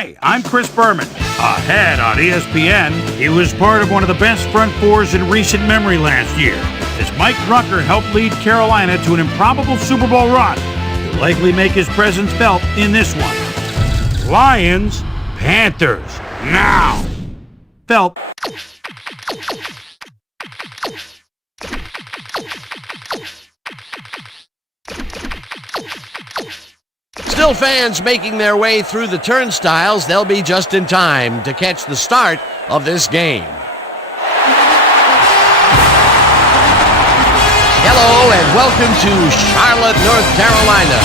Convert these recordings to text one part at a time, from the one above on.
Hi, I'm Chris Berman. Ahead on ESPN, he was part of one of the best front fours in recent memory last year, as Mike Rucker helped lead Carolina to an improbable Super Bowl run. He'll likely make his presence felt in this one. Lions, Panthers, now. Felt. Still fans making their way through the turnstiles. They'll be just in time to catch the start of this game. Hello and welcome to Charlotte, North Carolina.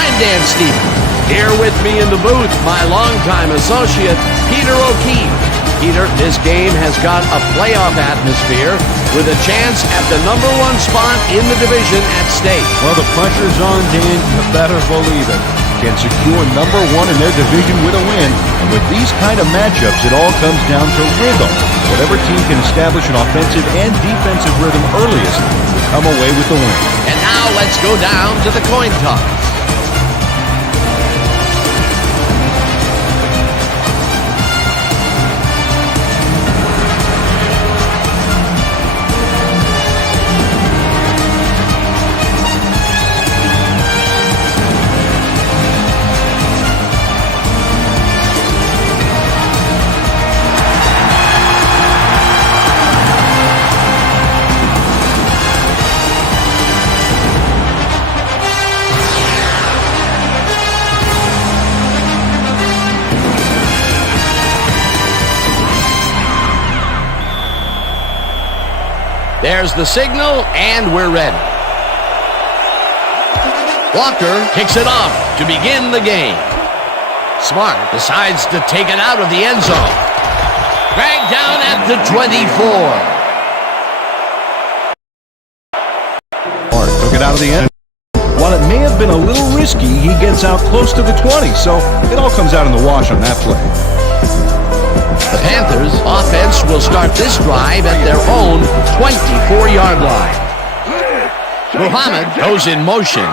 I'm Dan Stevens. Here with me in the booth, my longtime associate, Peter O'Keefe. Peter, this game has got a playoff atmosphere with a chance at the #1 spot in the division at stake. Well, the pressure's on, Dan. You better believe it. Can secure #1 in their division with a win. And with these kind of matchups, it all comes down to rhythm. Whatever team can establish an offensive and defensive rhythm earliest will come away with the win. And now let's go down to the coin toss. There's the signal, and we're ready. Walker kicks it off to begin the game. Smart decides to take it out of the end zone. Dragged down at the 24. Hart took it out of the end. While it may have been a little risky, he gets out close to the 20, so it all comes out in the wash on that play. The Panthers' offense will start this drive at their own 24-yard line. Muhammad goes in motion.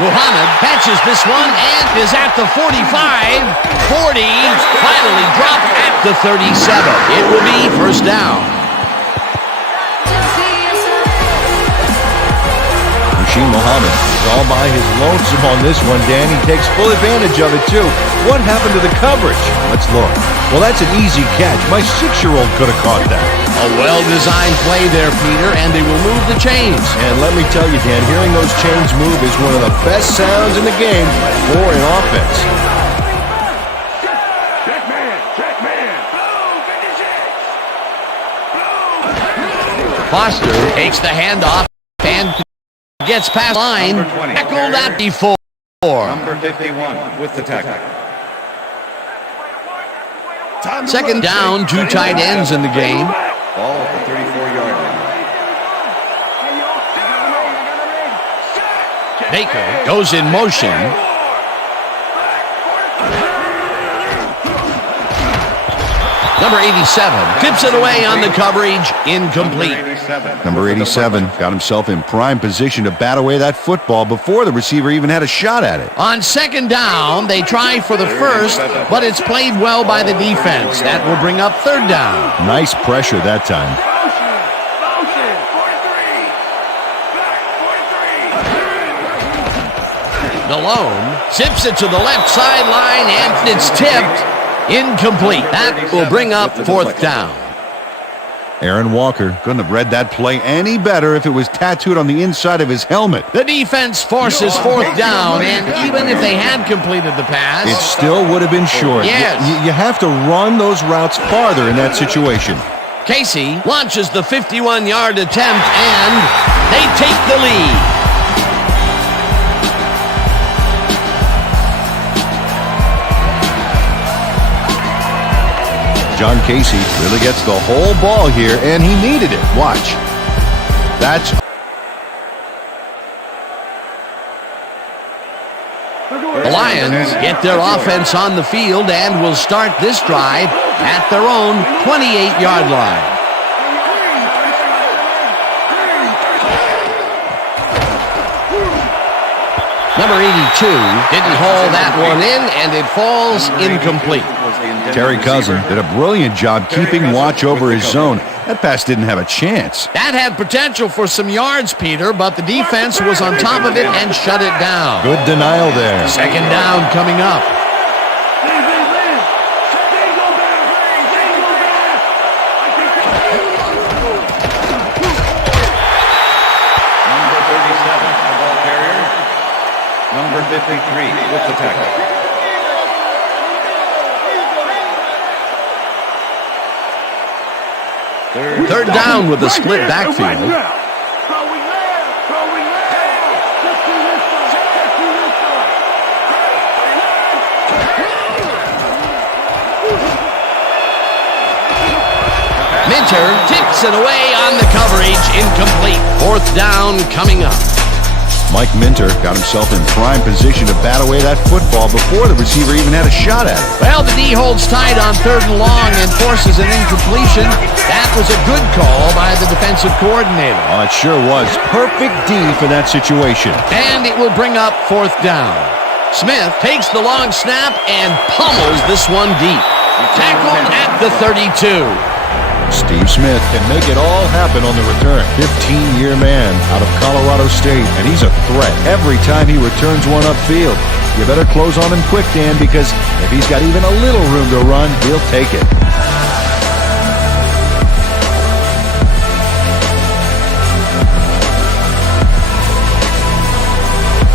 Muhammad catches this one and is at the 45, 40, finally dropped at the 37. It will be first down. Muhammad is all by his lonesome on this one, Dan. He takes full advantage of it, too. What happened to the coverage? Let's look. Well, that's an easy catch. My 6-year-old could have caught that. A well-designed play there, Peter, and they will move the chains. And let me tell you, Dan, hearing those chains move is one of the best sounds in the game for an offense. Foster takes the handoff and gets past line. Tackled that before. Number 51 with the tackle. Second down, 2 tight ends in the game. Ball at the 34-yard line. Baker goes in motion. Number 87 tips it away on the coverage, incomplete. Number 87 got himself in prime position to bat away that football before the receiver even had a shot at it. On second down, they try for the first, but it's played well by the defense. That will bring up third down. Nice pressure that time. Malone zips it to the left sideline, and it's tipped. Incomplete. That will bring up fourth down. Aaron Walker couldn't have read that play any better if it was tattooed on the inside of his helmet. The defense forces fourth down, and even if they had completed the pass, it still would have been short. Yes. You have to run those routes farther in that situation. Casey launches the 51-yard attempt, and they take the lead. John Casey really gets the whole ball here, and he needed it. Watch. That's... The Lions get their offense on the field and will start this drive at their own 28-yard line. Number 82 didn't haul that one in, and it falls incomplete. Terry Cousin did a brilliant job keeping watch over his zone. That pass didn't have a chance. That had potential for some yards, Peter, but the defense was on top of it and shut it down. Good denial there. Second down coming up. Number 37, the ball carrier. Number 53 with the tackle. Third down with a split backfield. Minter tips it away on the coverage, incomplete. Fourth down coming up. Mike Minter got himself in prime position to bat away that football before the receiver even had a shot at it. Well, the D holds tight on 3rd and long and forces an incompletion. That was a good call by the defensive coordinator. Oh, it sure was. Perfect D for that situation. And it will bring up 4th down. Smith takes the long snap and pummels this one deep. Tackled at the 32. Steve Smith can make it all happen on the return. 15-year man out of Colorado State, and he's a threat every time he returns one upfield. You better close on him quick, Dan, because if he's got even a little room to run, he'll take it.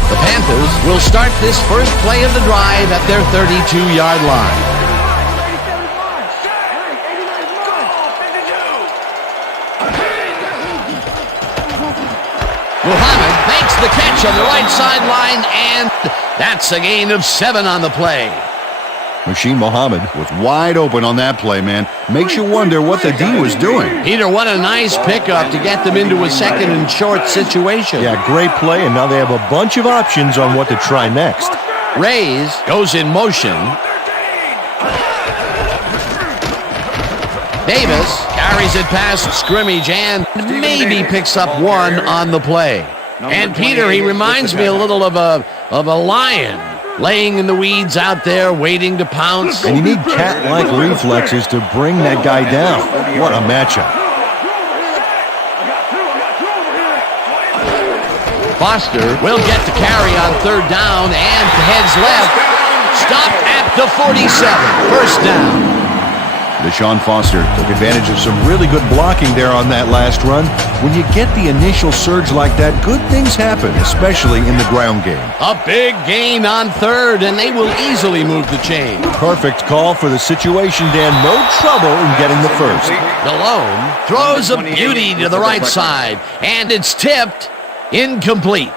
The Panthers will start this first play of the drive at their 32-yard line. Muhammad makes the catch on the right sideline, and that's a gain of 7 on the play. Machine Muhammad was wide open on that play, man. Makes you wonder what the D was doing. Peter, what a nice pickup to get them into a second and short situation. Yeah, great play, and now they have a bunch of options on what to try next. Reyes goes in motion. Davis carries it past scrimmage and maybe picks up 1 on the play. And Peter, he reminds me a little of a lion laying in the weeds out there waiting to pounce. And you need cat-like reflexes to bring that guy down. What a matchup. Foster will get the carry on 3rd down and heads left. Stopped at the 47. First down. Deshaun Foster took advantage of some really good blocking there on that last run. When you get the initial surge like that, good things happen, especially in the ground game. A big gain on 3rd, and they will easily move the chain. Perfect call for the situation, Dan. No trouble in getting the first. Delhomme throws a beauty to the right side, and it's tipped incomplete.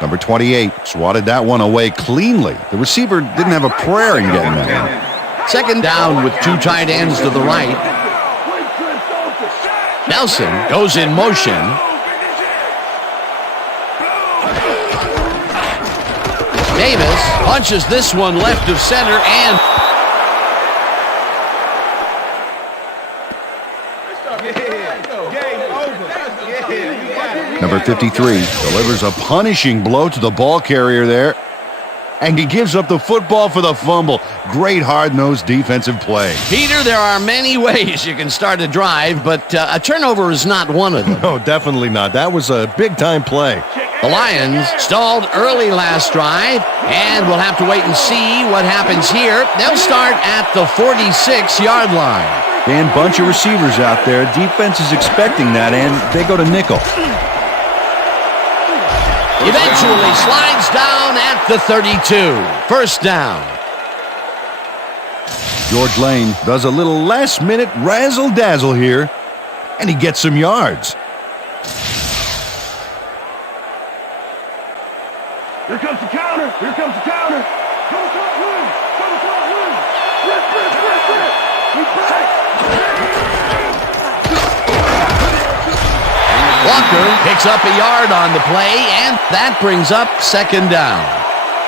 Number 28 swatted that one away cleanly. The receiver didn't have a prayer in getting that one. Second down with 2 tight ends to the right. Nelson goes in motion. Davis punches this one left of center and Number 53 delivers a punishing blow to the ball carrier there. And he gives up the football for the fumble. Great hard-nosed defensive play. Peter, there are many ways you can start a drive, but a turnover is not one of them. No, definitely not. That was a big-time play. The Lions stalled early last drive, and we'll have to wait and see what happens here. They'll start at the 46-yard line. Dan, bunch of receivers out there. Defense is expecting that, and they go to nickel. Eventually slides down at the 32. First down. George Lane does a little last-minute razzle-dazzle here, and he gets some yards. Here comes the counter. Here comes the counter. Walker picks up a yard on the play, and that brings up second down.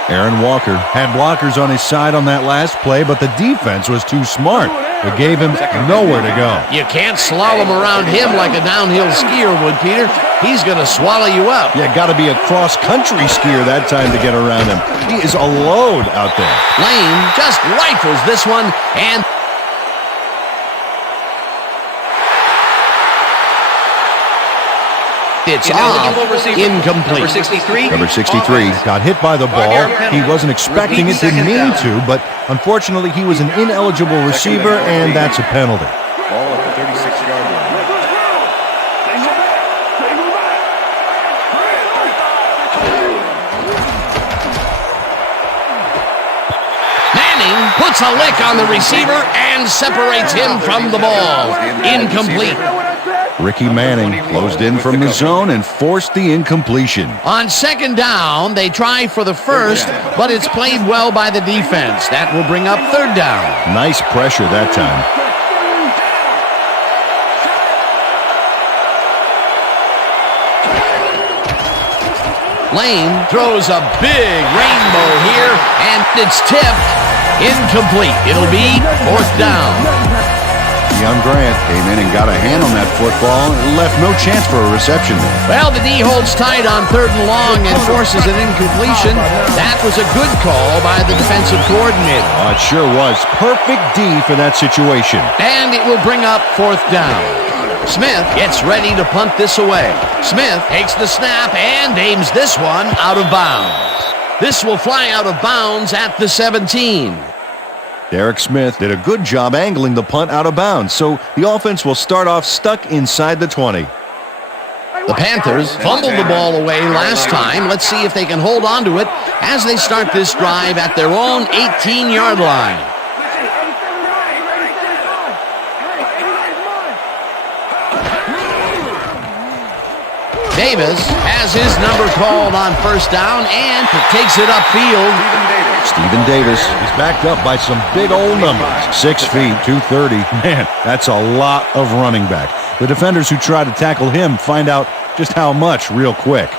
Aaron Walker had blockers on his side on that last play, but the defense was too smart. It gave him nowhere to go. You can't slalom around him like a downhill skier would, Peter. He's going to swallow you up. Yeah, got to be a cross-country skier that time to get around him. He is a load out there. Lane just rifles this one, and it's off, incomplete. Number 63 got hit by the ball. He wasn't expecting it, didn't mean to, but unfortunately he was an ineligible receiver, and that's a penalty. Ball at the 36-yard line. Manning puts a lick on the receiver and separates him from the ball. Incomplete. Ricky Manning closed in from the zone and forced the incompletion. On second down, they try for the first, but it's played well by the defense. That will bring up third down. Nice pressure that time. Lane throws a big rainbow here, and it's tipped. Incomplete. It'll be fourth down. Young Grant came in and got a hand on that football and left no chance for a reception there. Well, the D holds tight on third and long and forces an incompletion. That was a good call by the defensive coordinator. Oh, it sure was. Perfect D for that situation. And it will bring up fourth down. Smith gets ready to punt this away. Smith takes the snap and aims this one out of bounds. This will fly out of bounds at the 17. Derek Smith did a good job angling the punt out of bounds, so the offense will start off stuck inside the 20. The Panthers fumbled the ball away last time. Let's see if they can hold on to it as they start this drive at their own 18-yard line. Davis has his number called on first down and takes it upfield. Stephen Davis is backed up by some big old numbers. 6 feet, 230. Man, that's a lot of running back. The defenders who try to tackle him find out just how much real quick.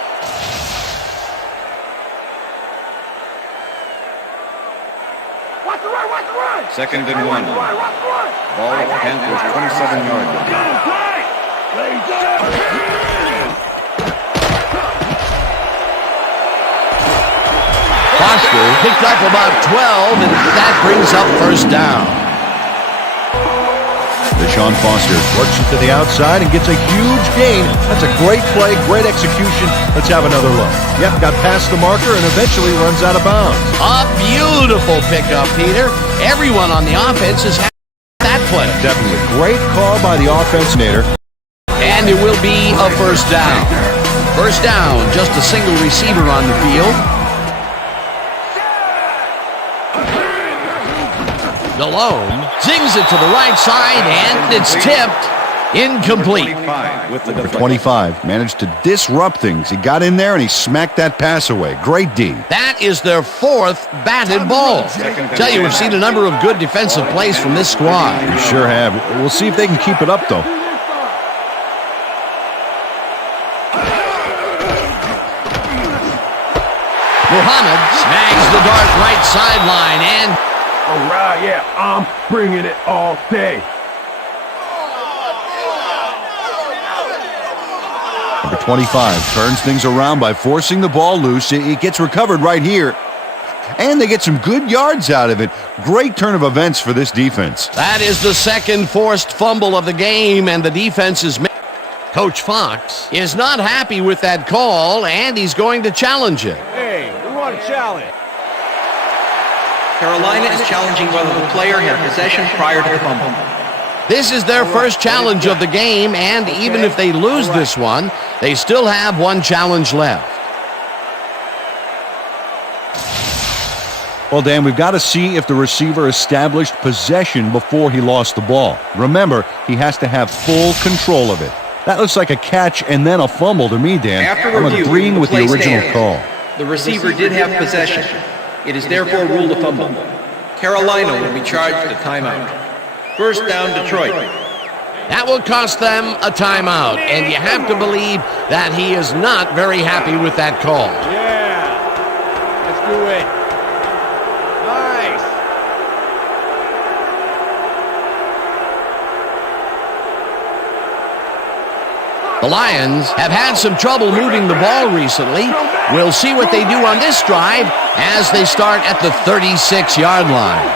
Second and 1. Ball at the Panthers, 27-yard line. Foster picked up about 12, and that brings up first down. Deshaun Foster works it to the outside and gets a huge gain. That's a great play, great execution. Let's have another look. Yep, got past the marker and eventually runs out of bounds. A beautiful pickup, Peter. Everyone on the offense has had that play. Definitely great call by the offense, Nader. And it will be a first down. First down, just a single receiver on the field. Delhomme zings it to the right side, and it's tipped. Incomplete. Number 25 managed to disrupt things. He got in there and he smacked that pass away. Great D. That is their fourth batted ball. Tell you, we've seen a number of good defensive plays from this squad. We sure have. We'll see if they can keep it up, though. Muhammad snags the dart right sideline, and All right, yeah, I'm bringing it all day. Number 25 turns things around by forcing the ball loose. It gets recovered right here. And they get some good yards out of it. Great turn of events for this defense. that is the second forced fumble of the game, and the defense is... Coach Fox is not happy with that call, and he's going to challenge it. Hey, we want a challenge. Carolina is challenging whether the player had possession prior to the fumble. This is their first challenge of the game, and even if they lose this one, they still have one challenge left. Well, Dan, we've got to see if the receiver established possession before he lost the ball. Remember, he has to have full control of it. That looks like a catch and then a fumble to me, Dan. I'm agreeing with the original call. The receiver did have possession. It is therefore ruled a fumble. Carolina will be charged with a timeout. First down, Detroit. That will cost them a timeout, and you have to believe that he is not very happy with that call. Yeah, let's do it. Nice. The Lions have had some trouble moving the ball recently. We'll see what they do on this drive as they start at the 36-yard line.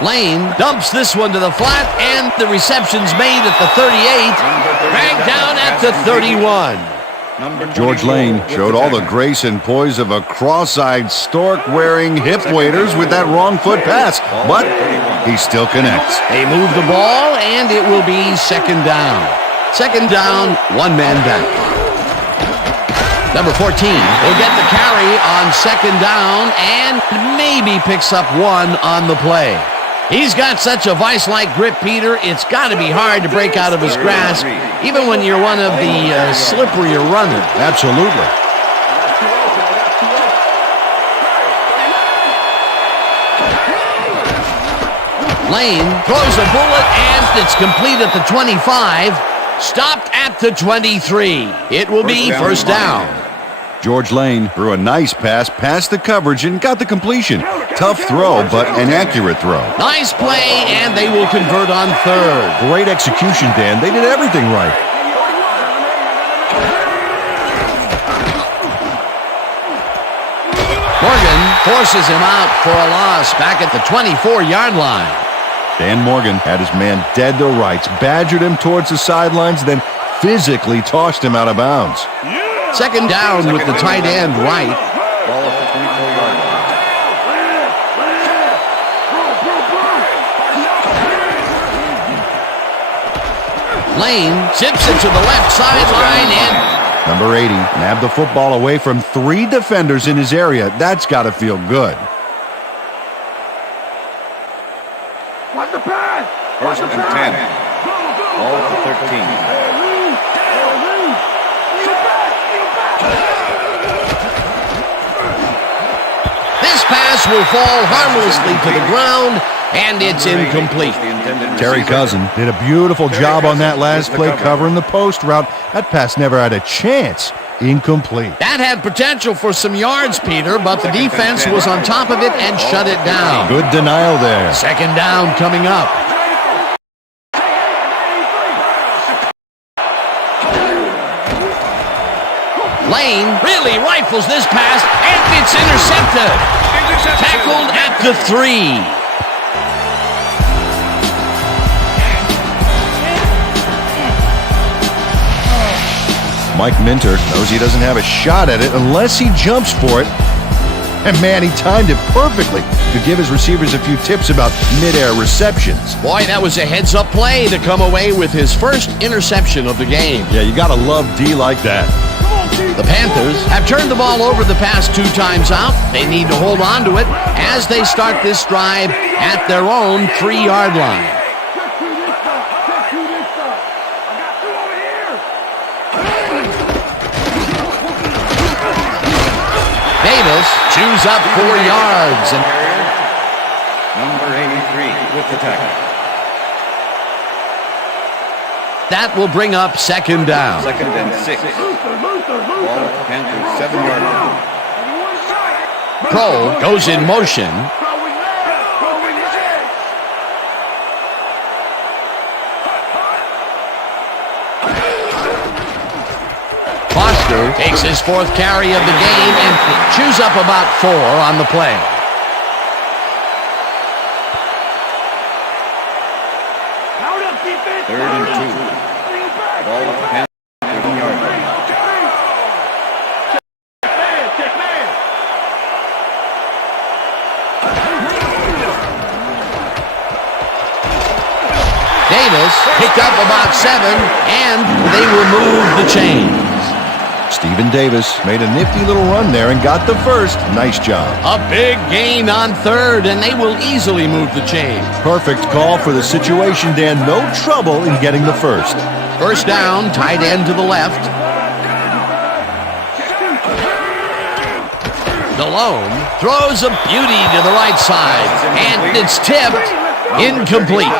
Lane dumps this one to the flat, and the reception's made at the 38, dragged down at the 31. George Lane showed all the grace and poise of a cross-eyed stork wearing hip waders with that wrong foot pass, but he still connects. They move the ball, and it will be second down. Second down, one man back. Number 14 will get the carry on second down and maybe picks up one on the play. He's got such a vice-like grip, Peter, it's got to be hard to break out of his grasp, even when you're one of the slipperier runners. Absolutely. Lane throws a bullet, and it's complete at the 25. Stopped at the 23. It will be first down. George Lane threw a nice pass past the coverage and got the completion. Tough throw, but an accurate throw. Nice play, and they will convert on third. Great execution, Dan. They did everything right. Morgan forces him out for a loss back at the 24-yard line. Dan Morgan had his man dead to rights, badgered him towards the sidelines, then physically tossed him out of bounds. Second down with the tight end right. Ball at the 24-yard line. Lane zips it to the left sideline, and Number 80 nabbed the football away from 3 defenders in his area. That's got to feel good. Watch the pass! First and 10. Ball at the 13. this pass will fall harmlessly to the ground, and it's incomplete. Terry Cousin did a beautiful job on that last play covering the post route. That pass never had a chance. Incomplete. That had potential for some yards, Peter, but the defense was on top of it and shut it down. Good denial there. Second down coming up. Lane really rifles this pass, and it's intercepted. Tackled at the 3. Mike Minter knows he doesn't have a shot at it unless he jumps for it. And man, he timed it perfectly. Could give his receivers a few tips about mid-air receptions. Boy, that was a heads-up play to come away with his first interception of the game. Yeah, you gotta love D like that. The Panthers have turned the ball over the past 2 times out. They need to hold on to it as they start this drive at their own 3-yard line. Davis chews up 4 yards. And Number 83 with the tackle. that will bring up second down. Second and 6. Ball at the Panthers 7-yard line. Pro goes in motion. Foster takes his 4th carry of the game and chews up about 4 on the play. Third and 2. Ball at the Panthers 7-yard line. Davis picked up about 7, and they remove the chains. Stephen Davis made a nifty little run there and got the first. Nice job. A big gain on 3rd, and they will easily move the chains. Perfect call for the situation, Dan. No trouble in getting the first. First down, tight end to the left. Delhomme throws a beauty to the right side, and it's tipped. Incomplete.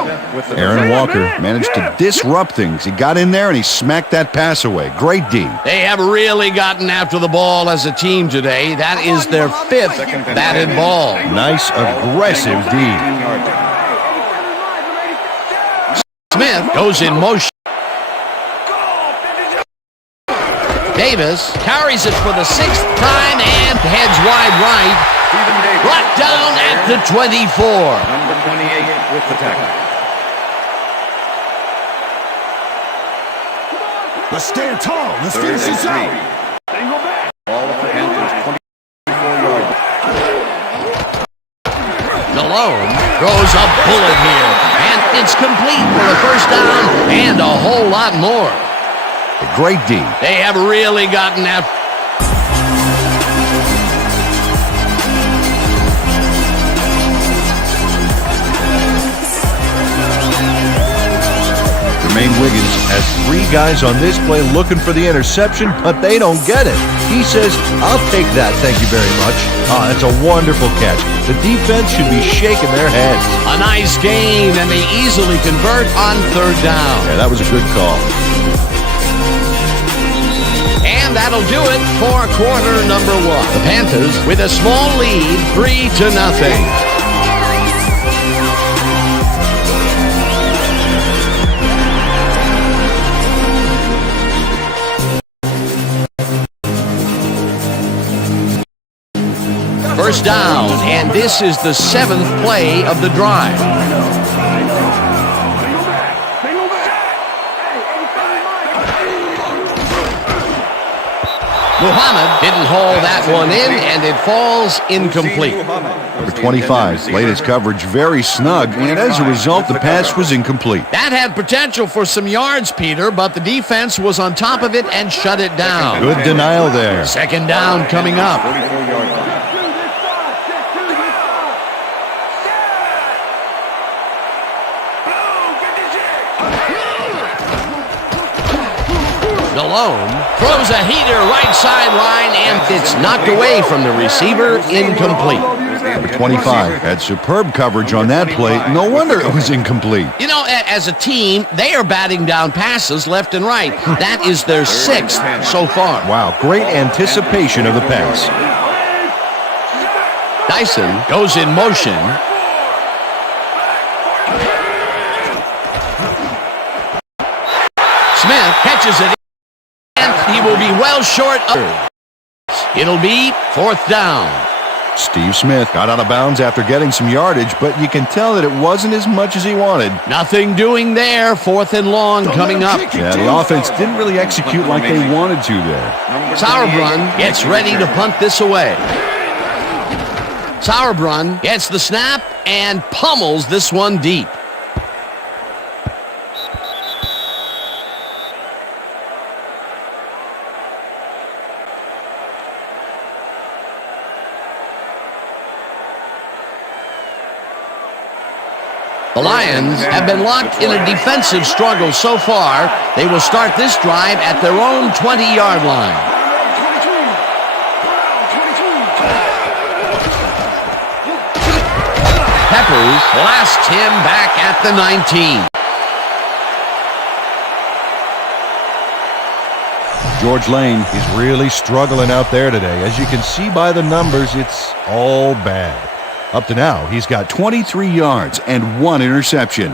Aaron Walker managed to disrupt things. He got in there and he smacked that pass away. Great D. They have really gotten after the ball as a team today. That is their 5th batted ball. Nice, aggressive D. Smith goes in motion. Davis carries it for the 6th time and heads wide right. Brought down at the 24. Number 28 with the tackle. Let's stand tall. Let's finish this out. Ball with the Panthers, 24-yard. Malone throws a bullet here, and it's complete for a first down and a whole lot more. A great D. They have really gotten after. Jermaine Wiggins has 3 guys on this play looking for the interception, but they don't get it. He says, I'll take that, thank you very much. That's a wonderful catch. The defense should be shaking their heads. A nice gain, and they easily convert on 3rd down. Yeah, that was a good call. And that'll do it for quarter number 1. The Panthers with a small lead, 3-0. First down, and this is the 7th play of the drive. Muhammad didn't haul that one in, and it falls incomplete. Number 25 laid his coverage very snug, and as a result, the pass was incomplete. That had potential for some yards, Peter, but the defense was on top of it and shut it down. Good denial there. 2nd down coming up. 44-yard line. Malone throws a heater right sideline, and it's knocked away from the receiver, incomplete. Number 25 had superb coverage on that play. No wonder it was incomplete. You know, as a team, they are batting down passes left and right. That is their 6th so far. Wow, great anticipation of the pass. Dyson goes in motion. Smith catches it. He will be well short of. It'll be 4th down. Steve Smith got out of bounds after getting some yardage, but you can tell that it wasn't as much as he wanted. Nothing doing there. 4th and long coming up. Yeah, the offense didn't really execute like they wanted to there. Sauerbrunn gets ready to punt this away. Sauerbrunn gets the snap and pummels this one deep. The Lions have been locked in a defensive struggle so far. They will start this drive at their own 20-yard line. Peppers blasts him back at the 19. George Lane is really struggling out there today. As you can see by the numbers, it's all bad. Up to now, he's got 23 yards and 1 interception.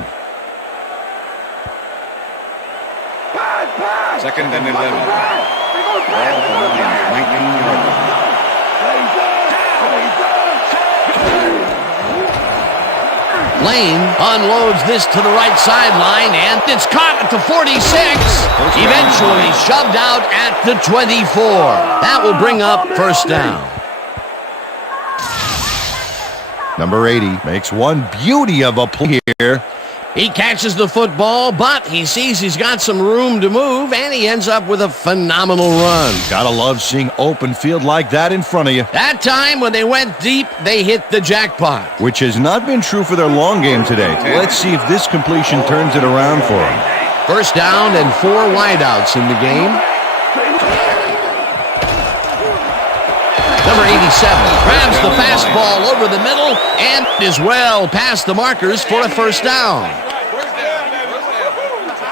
2nd and 11. Ball for Lions, 19-yard line. Lane unloads this to the right sideline, and it's caught at the 46. Eventually shoved out at the 24. That will bring up 1st down. Number 80 makes one beauty of a play here. He catches the football, but he sees he's got some room to move, and he ends up with a phenomenal run. Gotta love seeing open field like that in front of you. That time, when they went deep, they hit the jackpot. Which has not been true for their long game today. Let's see if this completion turns it around for them. 1st down and 4 wideouts in the game. Number 87 grabs the fastball over the middle and is well past the markers for a 1st down.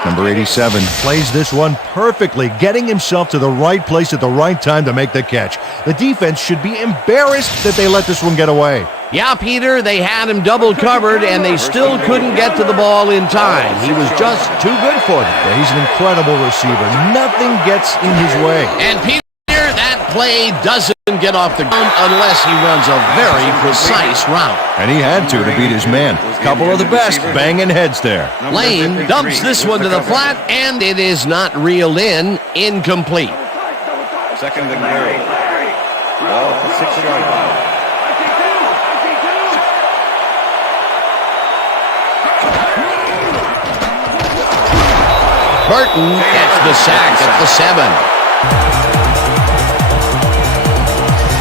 Number 87 plays this one perfectly, getting himself to the right place at the right time to make the catch. The defense should be embarrassed that they let this one get away. Yeah, Peter, they had him double covered, and they still couldn't get to the ball in time. He was just too good for them. Yeah, he's an incredible receiver. Nothing gets in his way. And Peter, that play doesn't get off the ground unless he runs a very precise route. And he had to beat his man. Couple of the best banging heads there. Lane dumps this one to the flat, and it is not reeled in. Incomplete. Second and goal. Ball at the 6-yard line. Burton gets the sack at the 7.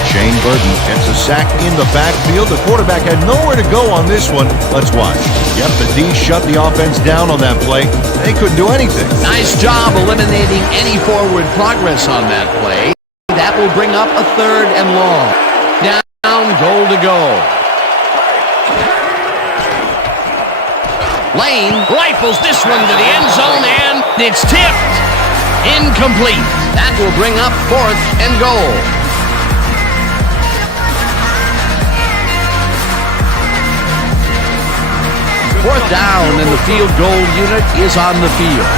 Shane Burton gets a sack in the backfield. The quarterback had nowhere to go on this one. Let's watch. Yep, the D shut the offense down on that play. They couldn't do anything. Nice job eliminating any forward progress on that play. That will bring up a 3rd and long. Down, goal to go. Lane rifles this one to the end zone, and it's tipped. Incomplete. That will bring up 4th and goal. Fourth down, and the field goal unit is on the field.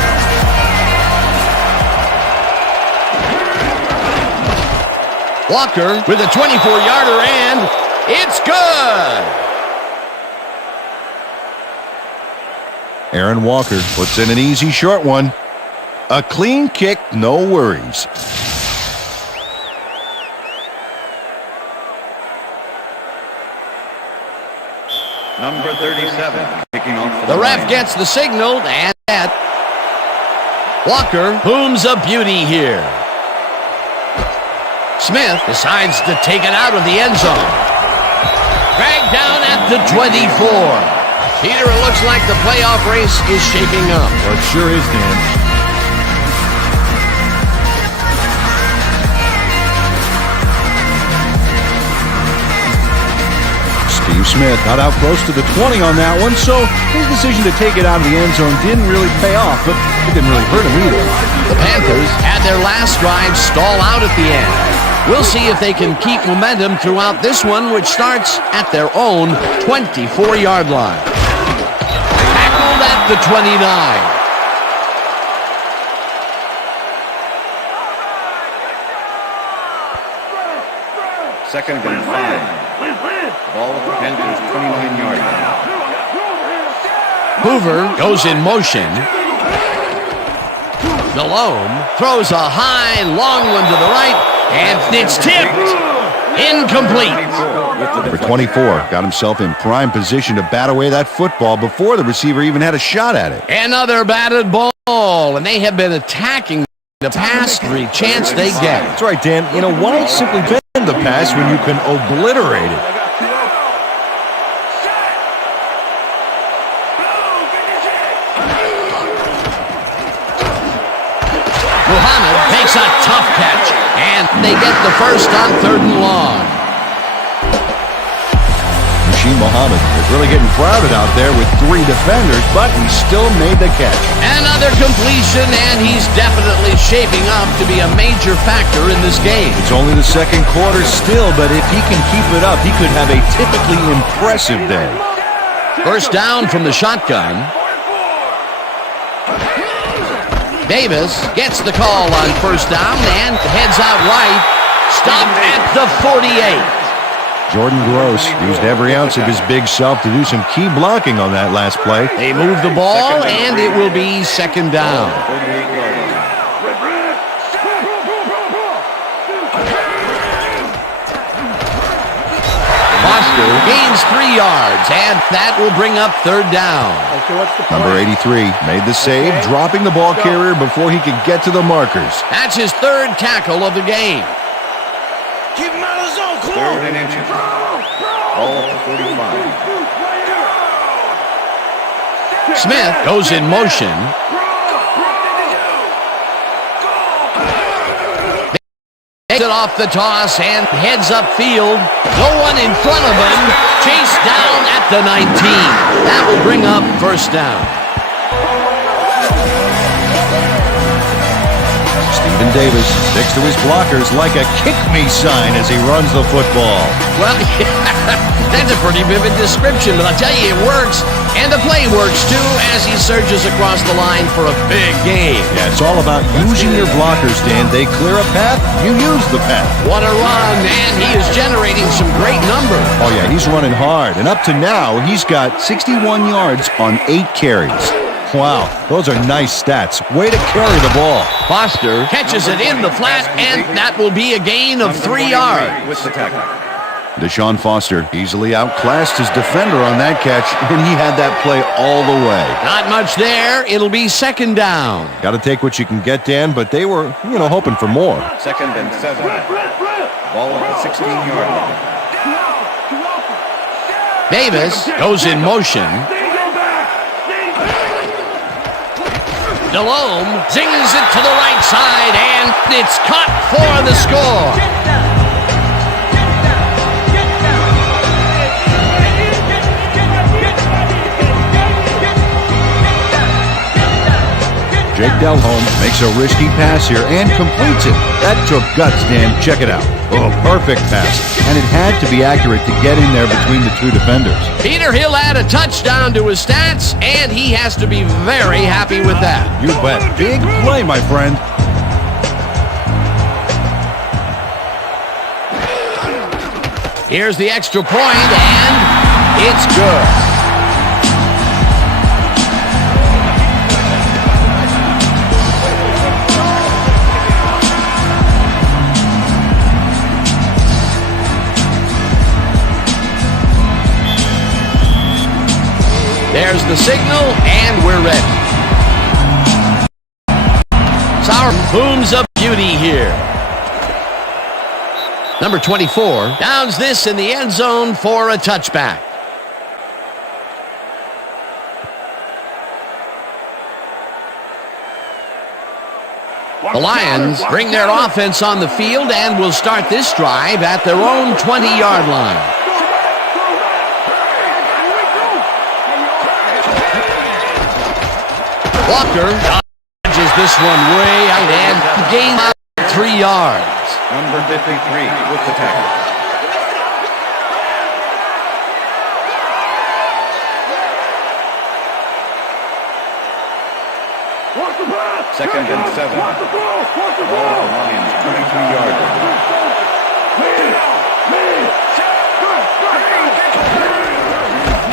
Walker with a 24-yarder, and it's good! Aaron Walker puts in an easy short one. A clean kick, no worries. Number 37, kicking off The ref gets the signal, and that Walker booms a beauty here. Smith decides to take it out of the end zone. Dragged down at the 24. Peter, it looks like the playoff race is shaping up. Well, it sure is, Dan. Steve Smith got out close to the 20 on that one, so his decision to take it out of the end zone didn't really pay off, but it didn't really hurt him either. The Panthers had their last drive stall out at the end. We'll see if they can keep momentum throughout this one, which starts at their own 24-yard line. Tackled at the 29. Second and 5. Ball at the Panthers' 29-yard line. Hoover goes in motion. Delhomme throws a high, long one to the right, and it's tipped. Incomplete. For 24, got himself in prime position to bat away that football before the receiver even had a shot at it. Another batted ball, and they have been attacking the pass every chance they get. That's right, Dan. You know, why simply bend the pass when you can obliterate it? Muhammad makes a tough catch, and they get the first on 3rd and long. Rasheed Muhammad is really getting crowded out there with 3 defenders, but he still made the catch. Another completion, and he's definitely shaping up to be a major factor in this game. It's only the second quarter still, but if he can keep it up, he could have a typically impressive day. First down from the shotgun. Davis gets the call on first down and heads out right. Stopped at the 48. Jordan Gross used every ounce of his big self to do some key blocking on that last play. They move the ball, and it will be second down. Foster gains 3 yards, and that will bring up 3rd down. Number 83 made the save, dropping the ball carrier before he could get to the markers. That's his 3rd tackle of the game. Keep him out of the zone. Come 3rd and inches. Ball at the 45. Smith goes in motion. Takes it off the toss and heads upfield. No one in front of him. Chased down at the 19. That will bring up first down. Stephen Davis sticks to his blockers like a kick-me sign as he runs the football. Well, that's a pretty vivid description, but I'll tell you, it works. And the play works, too, as he surges across the line for a big game. Yeah, it's all about using your blockers, Dan. They clear a path, you use the path. What a run, and he is generating some great numbers. Oh, yeah, he's running hard. And up to now, he's got 61 yards on 8 carries. Wow, those are nice stats. Way to carry the ball. Foster catches it in the flat, and that will be a gain of 3 yards. With the tackle. Deshaun Foster easily outclassed his defender on that catch, and he had that play all the way. Not much there. It'll be second down. Got to take what you can get, Dan, but they were, hoping for more. 2nd and 7. Ball at the 16-yard line. Davis goes in motion. Delhomme zings it to the right side, and it's caught for the score. Jake Delhomme makes a risky pass here and completes it. That took guts, Dan. Check it out. Oh, perfect pass. And it had to be accurate to get in there between the two defenders. Peter, he'll add a touchdown to his stats, and he has to be very happy with that. You bet. Big play, my friend. Here's the extra point, and it's good. There's the signal, and we're ready. Sauer booms up beauty here. Number 24 downs this in the end zone for a touchback. The Lions bring their offense on the field and will start this drive at their own 20-yard line. Walker dodges this one way out and gains 3 yards. Number 53 with the tackle. Second and 7. Ball at the Lions, 22-yard line.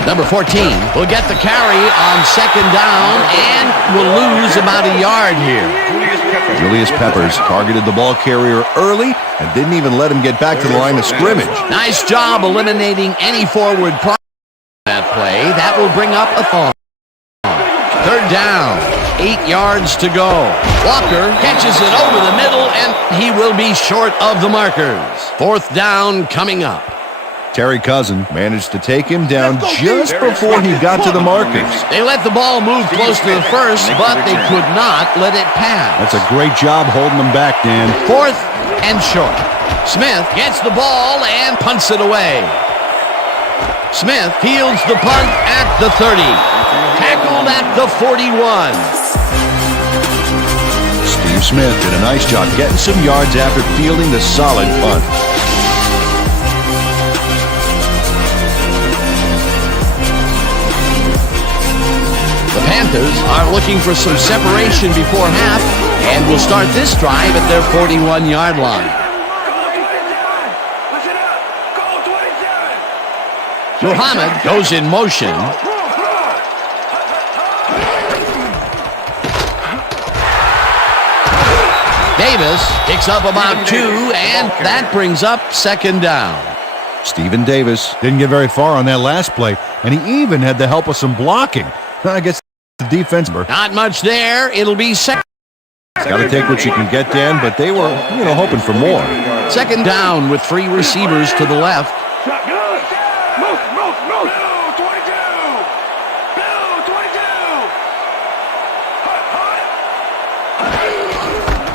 Number 14 will get the carry on second down and will lose about a yard here. Julius Peppers targeted the ball carrier early and didn't even let him get back to the line of scrimmage. Nice job eliminating any forward progress on that play. That will bring up a thorn. Third down, 8 yards to go. Walker catches it over the middle, and he will be short of the markers. Fourth down coming up. Terry Cousin managed to take him down just before he got to the markers. They let the ball move close to the first, but they could not let it pass. That's a great job holding them back, Dan. Fourth and short. Smith gets the ball and punts it away. Smith fields the punt at the 30. Tackled at the 41. Steve Smith did a nice job getting some yards after fielding the solid punt. The Panthers are looking for some separation before half and will start this drive at their 41-yard line. Muhammad goes in motion. Davis picks up about 2, and that brings up second down. Stephen Davis didn't get very far on that last play, and he even had the help of some blocking. I guess the defense. Not much there. It'll be second. Got to take what you can get, Dan, but they were, hoping for more. Second down with 3 receivers to the left.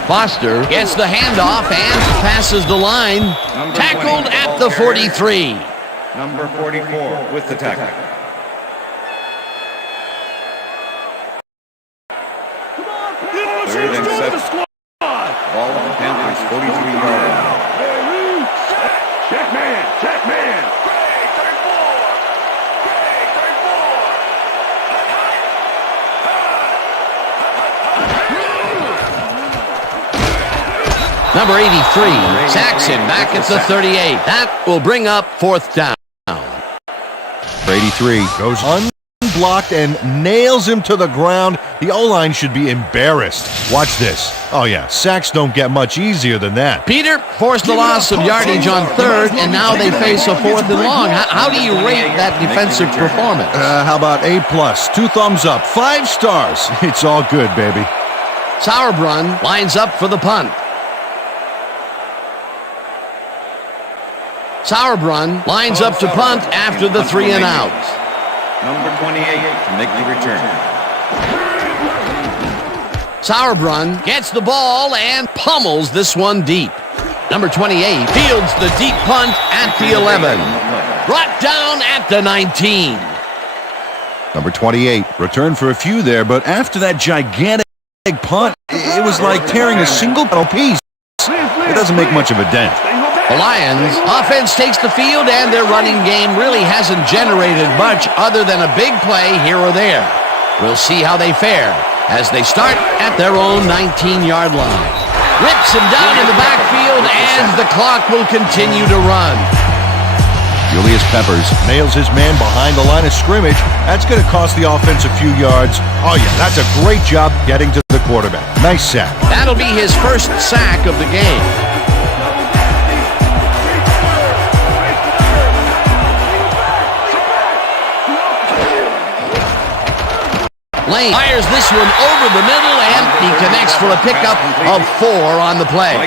Foster gets the handoff and passes the line. Tackled at the 43. Number 44 with the tackle. Third and 7. Ball number 83 sacks him back at the 38. That will bring up fourth down. 83 goes unblocked and nails him to the ground. The O-line should be embarrassed. Watch this. Oh yeah, sacks don't get much easier than that. Peter forced a loss of yardage on third, and now they face a fourth and long. How do you rate that defensive performance? How about A+, 2 thumbs up, 5 stars. It's all good, baby. Sauerbrunn lines up for the punt. Sauerbrunn lines up to punt after the 3 and out. Number 28 to make the return. Sauerbrunn gets the ball and pummels this one deep. Number 28 fields the deep punt at the 11. Brought down at the 19. Number 28 returned for a few there, but after that gigantic punt, it was like tearing a single metal piece. It doesn't make much of a dent. The Lions offense takes the field, and their running game really hasn't generated much other than a big play here or there. We'll see how they fare as they start at their own 19-yard line. Rips him down in the backfield, and the clock will continue to run. Julius Peppers nails his man behind the line of scrimmage. That's going to cost the offense a few yards. Oh yeah, that's a great job getting to the quarterback. Nice sack. That'll be his first sack of the game. Lane fires this one over the middle, and he connects for a pickup of 4 on the play.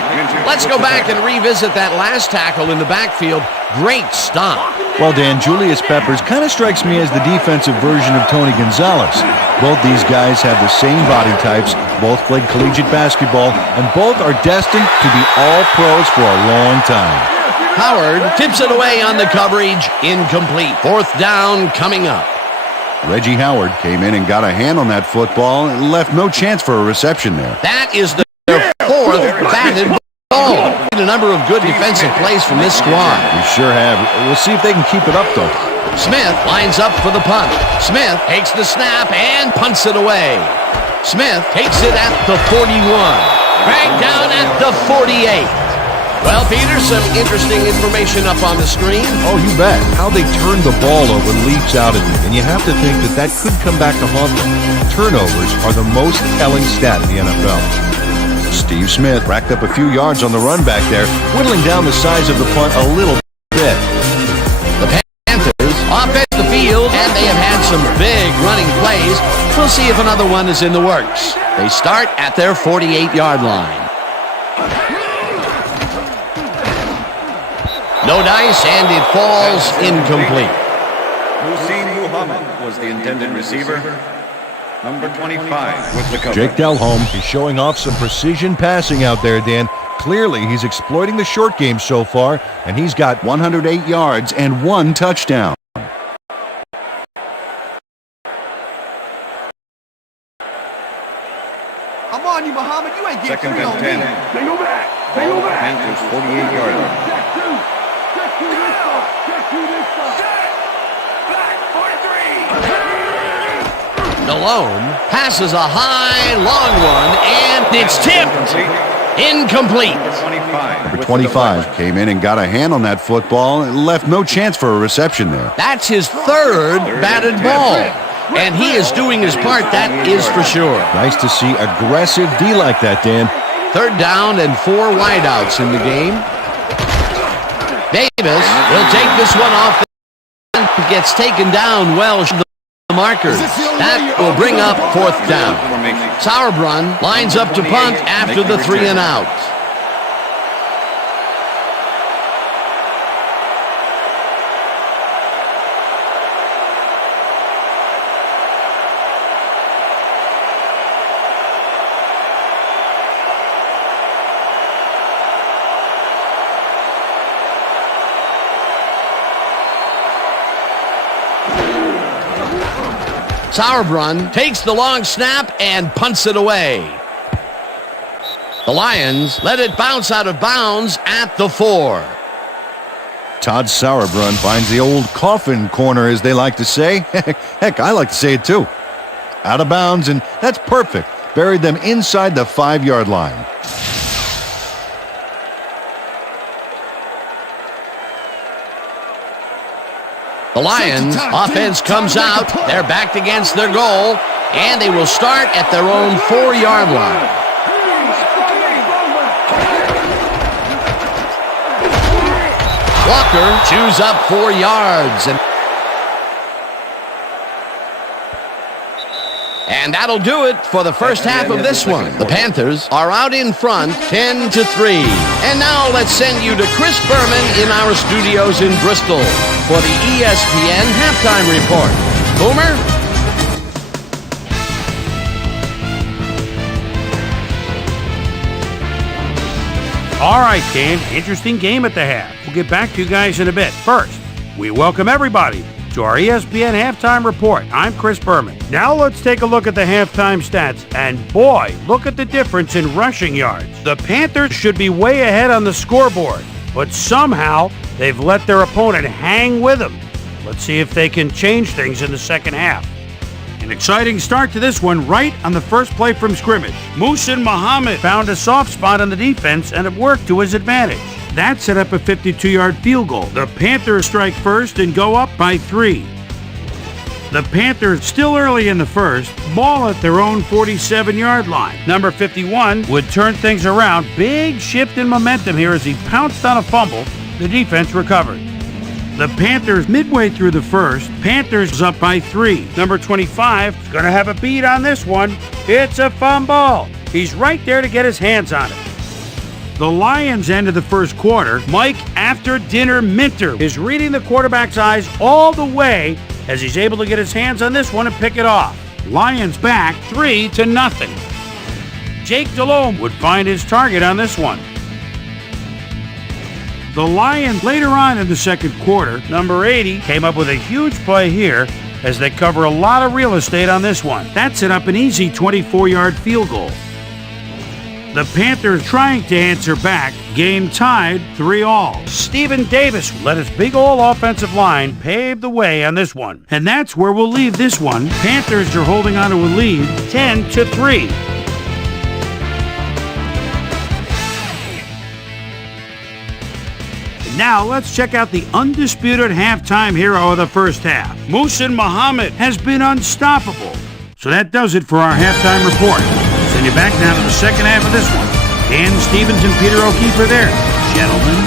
Let's go back and revisit that last tackle in the backfield. Great stop. Well, Dan, Julius Peppers kind of strikes me as the defensive version of Tony Gonzalez. Both these guys have the same body types, both played collegiate basketball, and both are destined to be all pros for a long time. Howard tips it away on the coverage. Incomplete. Fourth down coming up. Reggie Howard came in and got a hand on that football and left no chance for a reception there. That is their fourth batted ball. A number of good defensive plays from this squad. We sure have. We'll see if they can keep it up, though. Smith lines up for the punt. Smith takes the snap and punts it away. Smith takes it at the 41. Dragged down at the 48. Well, Peter, some interesting information up on the screen. Oh, you bet. How they turn the ball over leaps out at you, and you have to think that that could come back to haunt them. Turnovers are the most telling stat in the NFL. Steve Smith racked up a few yards on the run back there, whittling down the size of the punt a little bit. The Panthers offense the field, and they have had some big running plays. We'll see if another one is in the works. They start at their 48-yard line. No dice, and it falls incomplete. Hussein Muhammad was the intended receiver. Number 25 with the cover. Jake Delhomme is showing off some precision passing out there, Dan. Clearly, he's exploiting the short game so far, and he's got 108 yards and 1 touchdown. I'm on you, Muhammad. You ain't getting 2nd and 10. They go back. They go back. Panthers 48-yard line. Check two this side. Check two this side. Black 43. Delhomme passes a high, long one, and it's tipped. Incomplete. Number 25 came in and got a hand on that football and left no chance for a reception there. That's his third batted ball, and he is doing his part, that is for sure. Nice to see aggressive D like that, Dan. Third down and 4 wideouts in the game. Davis will take this one off. Gets taken down well. The markers. That will bring up fourth down. Sauerbrunn lines up to punt after the 3 and out. Sauerbrunn takes the long snap and punts it away. The Lions let it bounce out of bounds at the 4. Todd Sauerbrunn finds the old coffin corner, as they like to say. Heck, I like to say it too. Out of bounds, and that's perfect. Buried them inside the 5-yard line. The Lions offense comes out. They're backed against their goal, and they will start at their own 4-yard line. Walker chews up 4 yards. And that'll do it for the first half of this one. The Panthers are out in front 10-3. And now let's send you to Chris Berman in our studios in Bristol for the ESPN Halftime Report. Boomer? All right, Dan, interesting game at the half. We'll get back to you guys in a bit. First, we welcome everybody to our ESPN Halftime Report. I'm Chris Berman. Now let's take a look at the halftime stats. And boy, look at the difference in rushing yards. The Panthers should be way ahead on the scoreboard, but somehow they've let their opponent hang with them. Let's see if they can change things in the second half. An exciting start to this one right on the first play from scrimmage. Muhsin Muhammad found a soft spot on the defense and it worked to his advantage. That set up a 52-yard field goal. The Panthers strike first and go up by 3. The Panthers, still early in the first, ball at their own 47-yard line. Number 51 would turn things around. Big shift in momentum here as he pounced on a fumble. The defense recovered. The Panthers, midway through the first, Panthers up by 3. Number 25 is going to have a beat on this one. It's a fumble. He's right there to get his hands on it. The Lions ended the first quarter. Mike After Dinner Minter is reading the quarterback's eyes all the way as he's able to get his hands on this one and pick it off. Lions back 3-0. Jake Delhomme would find his target on this one. The Lions later on in the second quarter, number 80 came up with a huge play here as they cover a lot of real estate on this one. That set up an easy 24-yard field goal. The Panthers trying to answer back, game tied 3-3. Stephen Davis let his big old offensive line pave the way on this one. And that's where we'll leave this one. Panthers are holding on to a lead 10-3. Now let's check out the undisputed halftime hero of the first half. Muhsin Muhammad has been unstoppable. So that does it for our halftime report. Send you back now to the second half of this one. Dan Stevens and Peter O'Keefe are there. Gentlemen.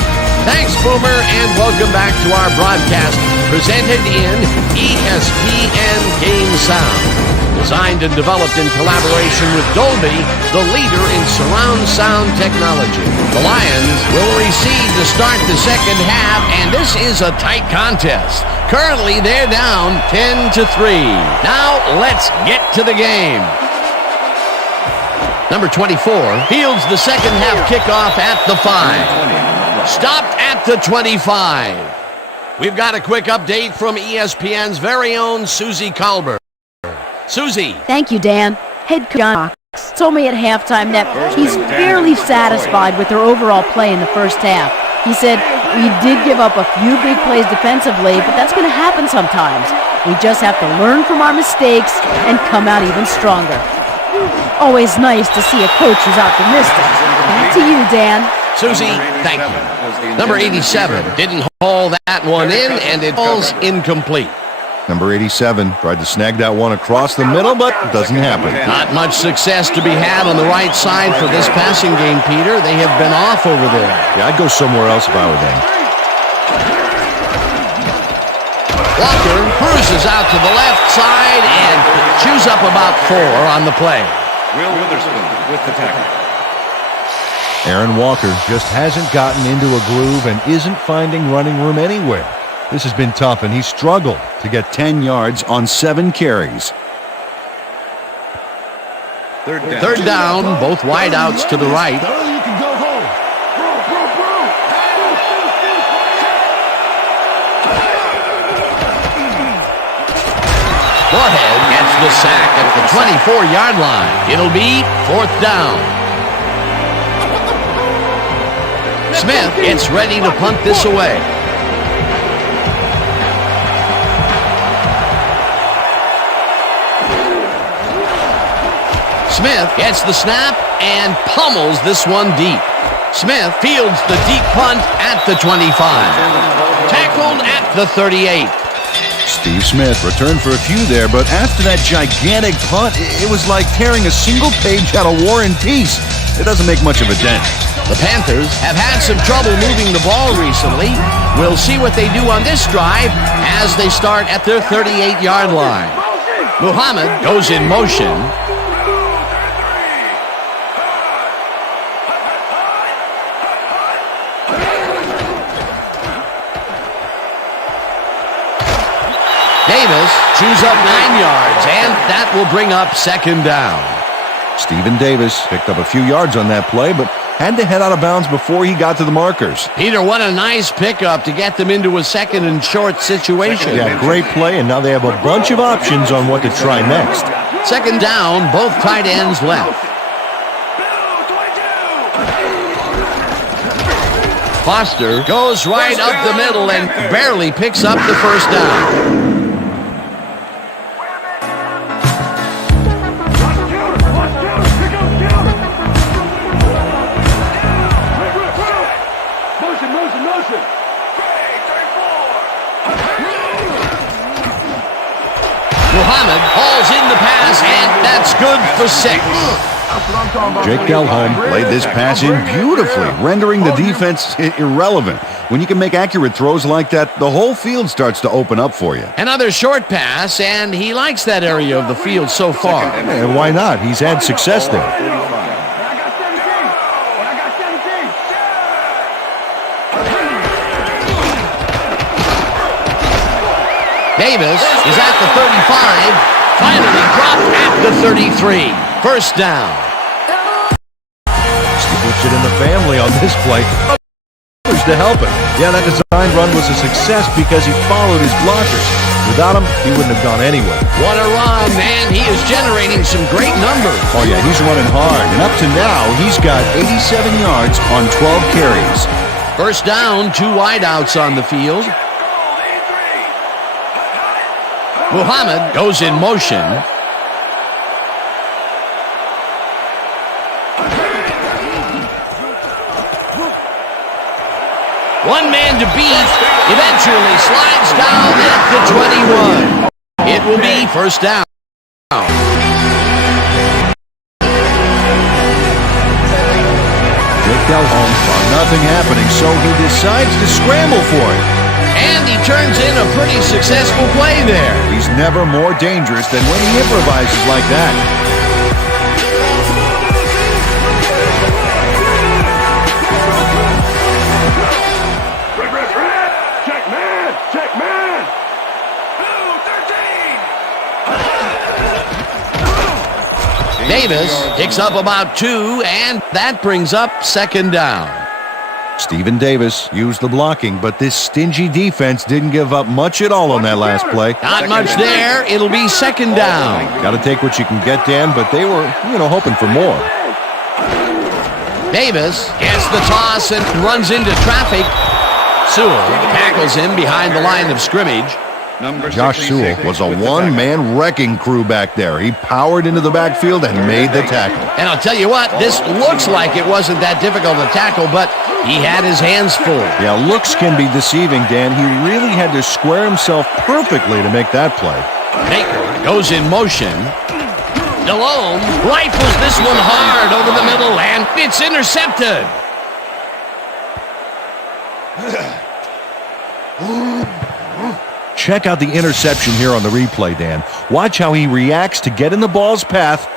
Thanks, Boomer, and welcome back to our broadcast presented in ESPN Game Sound. Designed and developed in collaboration with Dolby, the leader in surround sound technology. The Lions will recede to start the second half, and this is a tight contest. Currently, they're down 10-3. Now, let's get to the game. Number 24 fields the second half kickoff at the 5. Stopped at the 25. We've got a quick update from ESPN's very own Susie Colbert. Susie. Thank you, Dan. Head coach John Fox told me at halftime that he's fairly satisfied with their overall play in the first half. He said, we did give up a few big plays defensively, but that's going to happen sometimes. We just have to learn from our mistakes and come out even stronger. Always nice to see a coach who's optimistic. Back to you, Dan. Susie, thank you. Number 87 didn't haul that one in, and it falls incomplete. Number 87 tried to snag that one across the middle, but it doesn't happen. Not much success to be had on the right side for this passing game, Peter. They have been off over there. Yeah, I'd go somewhere else if I were them. Walker cruises out to the left side and chews up about 4 on the play. Will Witherspoon with the tackle. Aaron Walker just hasn't gotten into a groove and isn't finding running room anywhere. This has been tough, and he struggled to get 10 yards on 7 carries. Third down, both wideouts to the right. You can go home. Moorhead gets the sack at the 24-yard line. It'll be 4th down. Smith gets ready to punt this away. Smith gets the snap and pummels this one deep. Smith fields the deep punt at the 25. Tackled at the 38. Steve Smith returned for a few there, but after that gigantic punt, it was like tearing a single page out of War and Peace. It doesn't make much of a dent. The Panthers have had some trouble moving the ball recently. We'll see what they do on this drive as they start at their 38-yard line. Muhammad goes in motion. Davis chews up 9 yards, and that will bring up second down. Stephen Davis picked up a few yards on that play, but had to head out of bounds before he got to the markers. Peter, what a nice pickup to get them into a second and short situation. Yeah, great play, and now they have a bunch of options on what to try next. Second down, both tight ends left. Foster goes right up the middle and barely picks up the first down. Muhammad hauls in the pass, and that's good for 6. Jake Delhomme played this pass in beautifully, rendering the defense irrelevant. When you can make accurate throws like that, the whole field starts to open up for you. Another short pass, and he likes that area of the field so far. And why not? He's had success there. Davis is at the 35, finally dropped at the 33. First down. Puts it in the family on this play. Others to help him. Yeah, that design run was a success because he followed his blockers. Without him, he wouldn't have gone anywhere. What a run, and he is generating some great numbers. Oh, yeah, he's running hard. And up to now, he's got 87 yards on 12 carries. First down, 2 wideouts on the field. Muhammad goes in motion. One man to beat, eventually slides down at the 21. It will be first down. Jake Delhomme saw nothing happening, so he decides to scramble for it. And he turns in a pretty successful play there. He's never more dangerous than when he improvises like that. Check man! Check man! Blue 13! Davis picks up about 2, and that brings up second down. Stephen Davis used the blocking, but this stingy defense didn't give up much at all on that last play. Not much there. It'll be second down. Got to take what you can get, Dan, but they were, hoping for more. Davis gets the toss and runs into traffic. Sewell tackles him behind the line of scrimmage. Josh Sewell was a one-man wrecking crew back there. He powered into the backfield and made the tackle. And I'll tell you what, this looks like it wasn't that difficult to tackle, but he had his hands full. Yeah, looks can be deceiving, Dan. He really had to square himself perfectly to make that play. Baker goes in motion. Delhomme rifles this one hard over the middle, and it's intercepted. Check out the interception here on the replay, Dan. Watch how he reacts to get in the ball's path.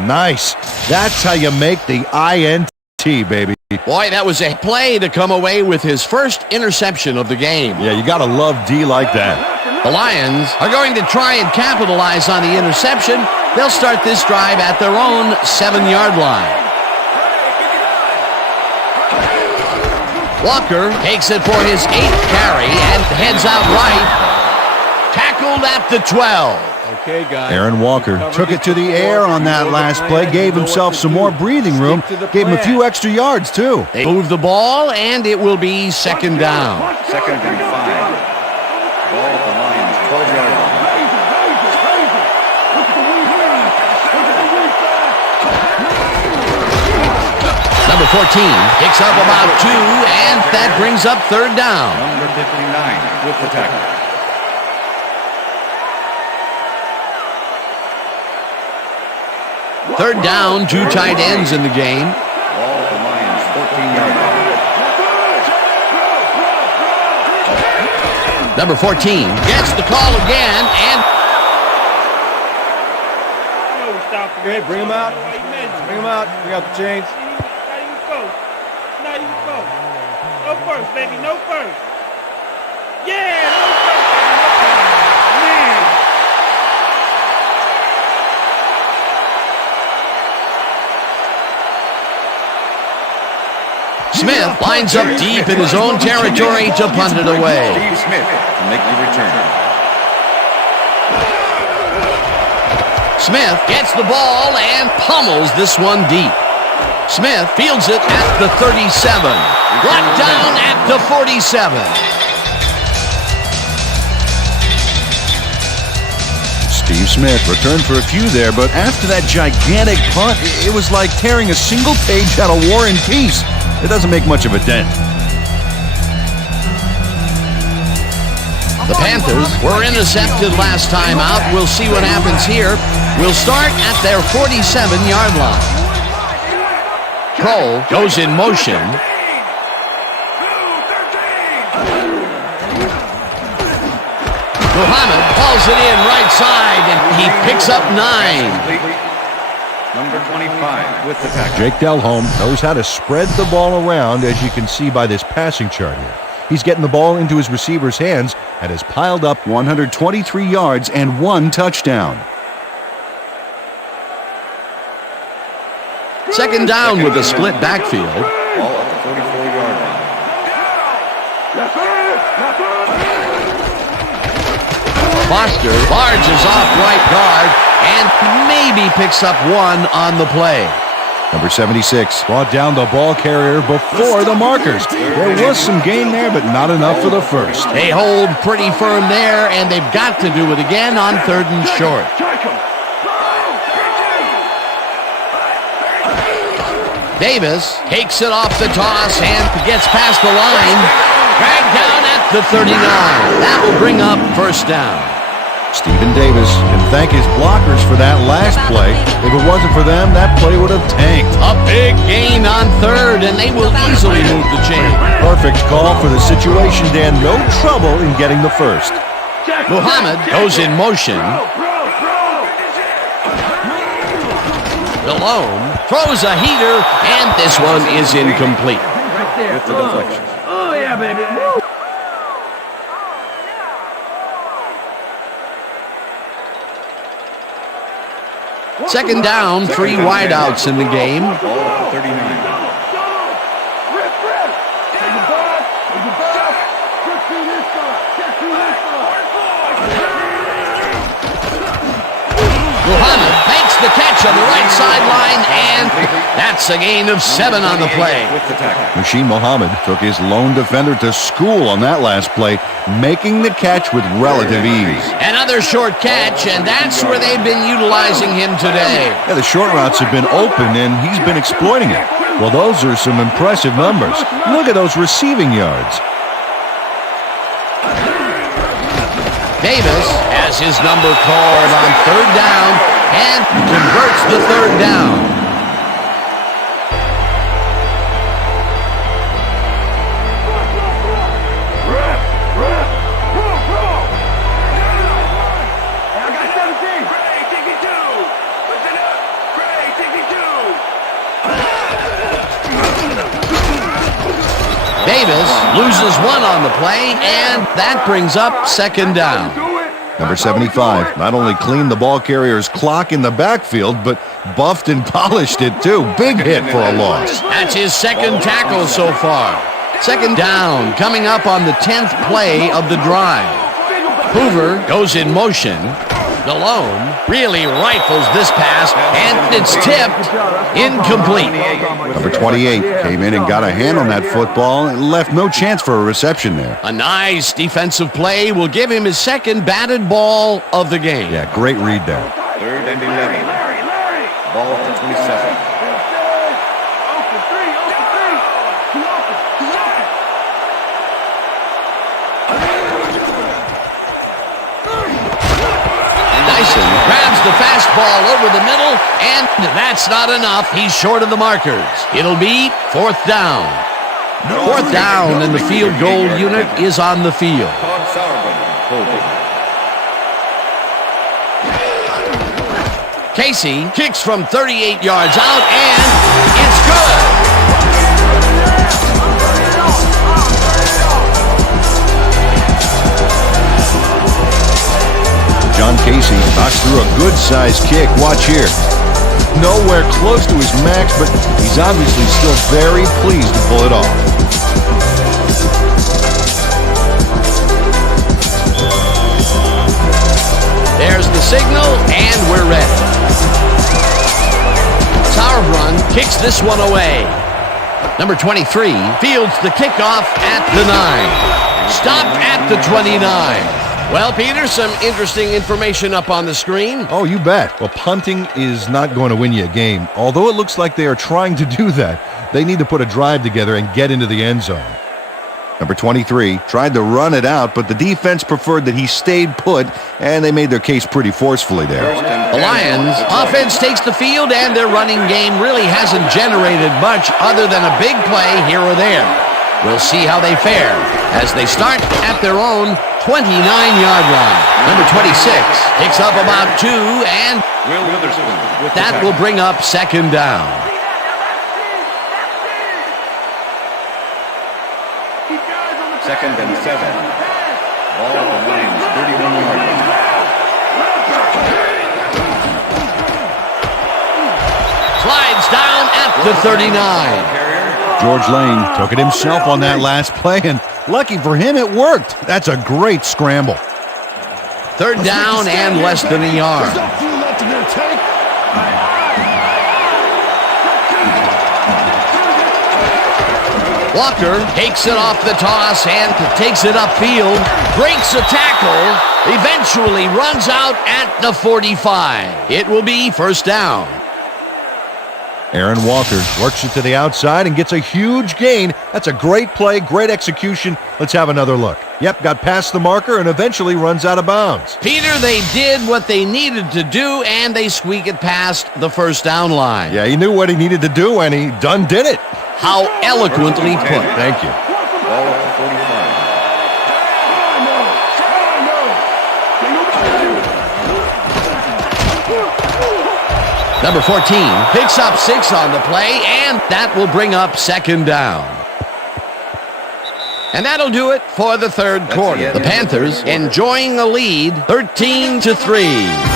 Nice. That's how you make the INT, baby. Boy, that was a play to come away with his first interception of the game. Yeah, you got to love D like that. The Lions are going to try and capitalize on the interception. They'll start this drive at their own 7-yard line. Walker takes it for his 8th carry and heads out right. Tackled at the 12. Okay, guys. Aaron Walker took it to the air on that last play, gave himself some more breathing room, gave him a few extra yards, too. They move the ball, and it will be second down. Second and 5. Ball at the Lions, 12-yard line. Number 14 picks up about 2, and that brings up third down. Number 59 with the tackle. Third down, 2 tight ends in the game. Ball at the Lions, 14-yard line. Number 14 gets the call again, and Okay, bring him out. Bring him out. Bring out the chains. Now you go. No first, baby. No first. Yeah, no first. Man. Smith lines up deep in his own territory to punt it away. Steve Smith to make the return. Smith gets the ball and pummels this one deep. Smith fields it at the 37. Brought down at the 47. Steve Smith returned for a few there, but after that gigantic punt, it was like tearing a single page out of War and Peace. It doesn't make much of a dent. The Panthers were intercepted last time out. We'll see what happens here. We'll start at their 47-yard line. Cole goes in motion. Muhammad hauls it in right side, and he picks up 9. Number 25 with the tackle. Jake Delhomme knows how to spread the ball around, as you can see by this passing chart here. He's getting the ball into his receiver's hands and has piled up 123 yards and 1 touchdown. Second down with a split backfield. Ball at the 44-yard line. Foster barges off right guard and maybe picks up 1 on the play. Number 76 brought down the ball carrier before the markers. There was some gain there, but not enough for the first. They hold pretty firm there, and they've got to do it again on 3rd and short. Davis takes it off the toss and gets past the line. Dragged down at the 39. That will bring up first down. Stephen Davis can thank his blockers for that last play. If it wasn't for them, that play would have tanked. A big gain on 3rd, and they will easily move the chain. Perfect call for the situation, Dan. No trouble in getting the first. Muhammad goes in motion. Delhomme throws a heater, and this one is incomplete. With the deflection. Oh, yeah, baby. Second down, 3 wideouts in the game. Ball at the 39. Muhammad makes the catch on the right sideline, and that's a gain of 7 on the play. With the tackle. Machine Muhammad took his lone defender to school on that last play, making the catch with relative ease. Another short catch, and that's where they've been utilizing him today. Yeah, the short routes have been open, and he's been exploiting it. Well, those are some impressive numbers. Look at those receiving yards. Davis has his number called on 3rd down and converts the 3rd down. Davis loses 1 on the play, and that brings up 2nd down. Number 75 not only cleaned the ball carrier's clock in the backfield, but buffed and polished it too. Big hit for a loss. That's his 2nd tackle so far. 2nd down coming up on the 10th play of the drive. Hoover goes in motion. Delhomme really rifles this pass, and it's tipped incomplete. Number 28 came in and got a hand on that football and left no chance for a reception there. A nice defensive play will give him his 2nd batted ball of the game. Yeah, great read there. 3rd and 11. Ball at the 27. Grabs the fastball over the middle, and that's not enough. He's short of the markers. It'll be 4th down. 4th down, and the field goal unit is on the field. Casey kicks from 38 yards out, and it's good. John Casey knocks through a good-sized kick. Watch here. Nowhere close to his max, but he's obviously still very pleased to pull it off. There's the signal, and we're ready. Sauerbrunn kicks this one away. Number 23 fields the kickoff at the 9. Stopped at the 29. Well, Peter, some interesting information up on the screen. Oh, you bet. Well, punting is not going to win you a game. Although it looks like they are trying to do that, they need to put a drive together and get into the end zone. Number 23 tried to run it out, but the defense preferred that he stayed put, and they made their case pretty forcefully there. The Lions' offense takes the field, and their running game really hasn't generated much other than a big play here or there. We'll see how they fare as they start at their own 29-yard line. Number 26 picks up about 2, and that will bring up 2nd down. Second and 7. Ball at the Lions, 31-yard line. Slides down at the 39. George Lane took it himself on that last play, and lucky for him, it worked. That's a great scramble. 3rd down and less than a yard. Walker takes it off the toss and takes it upfield, breaks a tackle, eventually runs out at the 45. It will be 1st down. Aaron Walker works it to the outside and gets a huge gain. That's a great play, great execution. Let's have another look. Yep, got past the marker and eventually runs out of bounds. Peter, they did what they needed to do, and they squeak it past the 1st down line. Yeah, he knew what he needed to do, and he done did it. How eloquently put. Thank you. Ball at the 45. Number 14 picks up 6 on the play, and that will bring up 2nd down. And that'll do it for the 3rd quarter. The Panthers enjoying a lead, 13-3.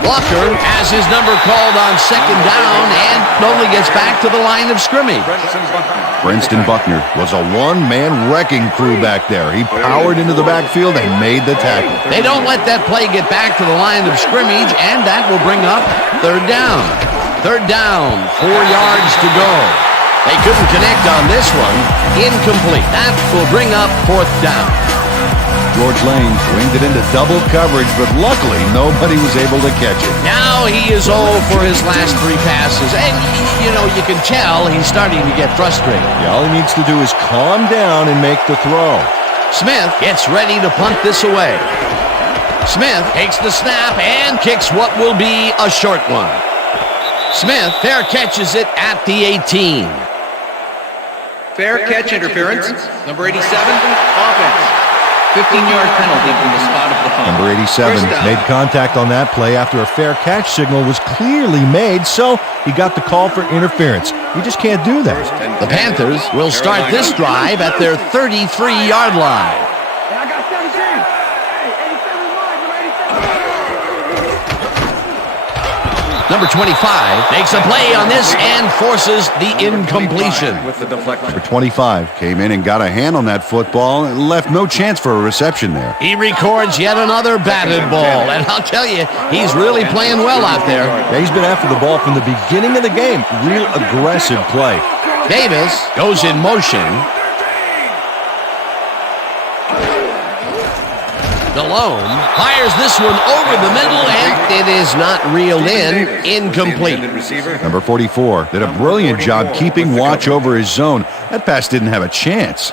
Walker has his number called on 2nd down and only gets back to the line of scrimmage. Princeton Buckner was a one-man wrecking crew back there. He powered into the backfield and made the tackle. They don't let that play get back to the line of scrimmage, and that will bring up 3rd down. 3rd down, 4 yards to go. They couldn't connect on this one. Incomplete. That will bring up 4th down. George Lane winged it into double coverage, but luckily nobody was able to catch it. Now he is 0 for his last 3 passes, and you can tell he's starting to get frustrated. Yeah, all he needs to do is calm down and make the throw. Smith gets ready to punt this away. Smith takes the snap and kicks what will be a short one. Smith fair catches it at the 18. Fair catch interference. Number 87, offense. 15-yard penalty from the spot of the fumble. Number 87 made contact on that play after a fair catch signal was clearly made, so he got the call for interference. You just can't do that. The Panthers will start this drive at their 33-yard line. Number 25 makes a play on this and forces the incompletion. Number 25 came in and got a hand on that football and left no chance for a reception there. He records yet another batted ball, and I'll tell you, he's really playing well out there. Yeah, he's been after the ball from the beginning of the game. Real aggressive play. Davis goes in motion. Delhomme fires this one over the middle, and it is not reeled in. Incomplete. Number 44 did a brilliant job keeping watch over his zone. That pass didn't have a chance.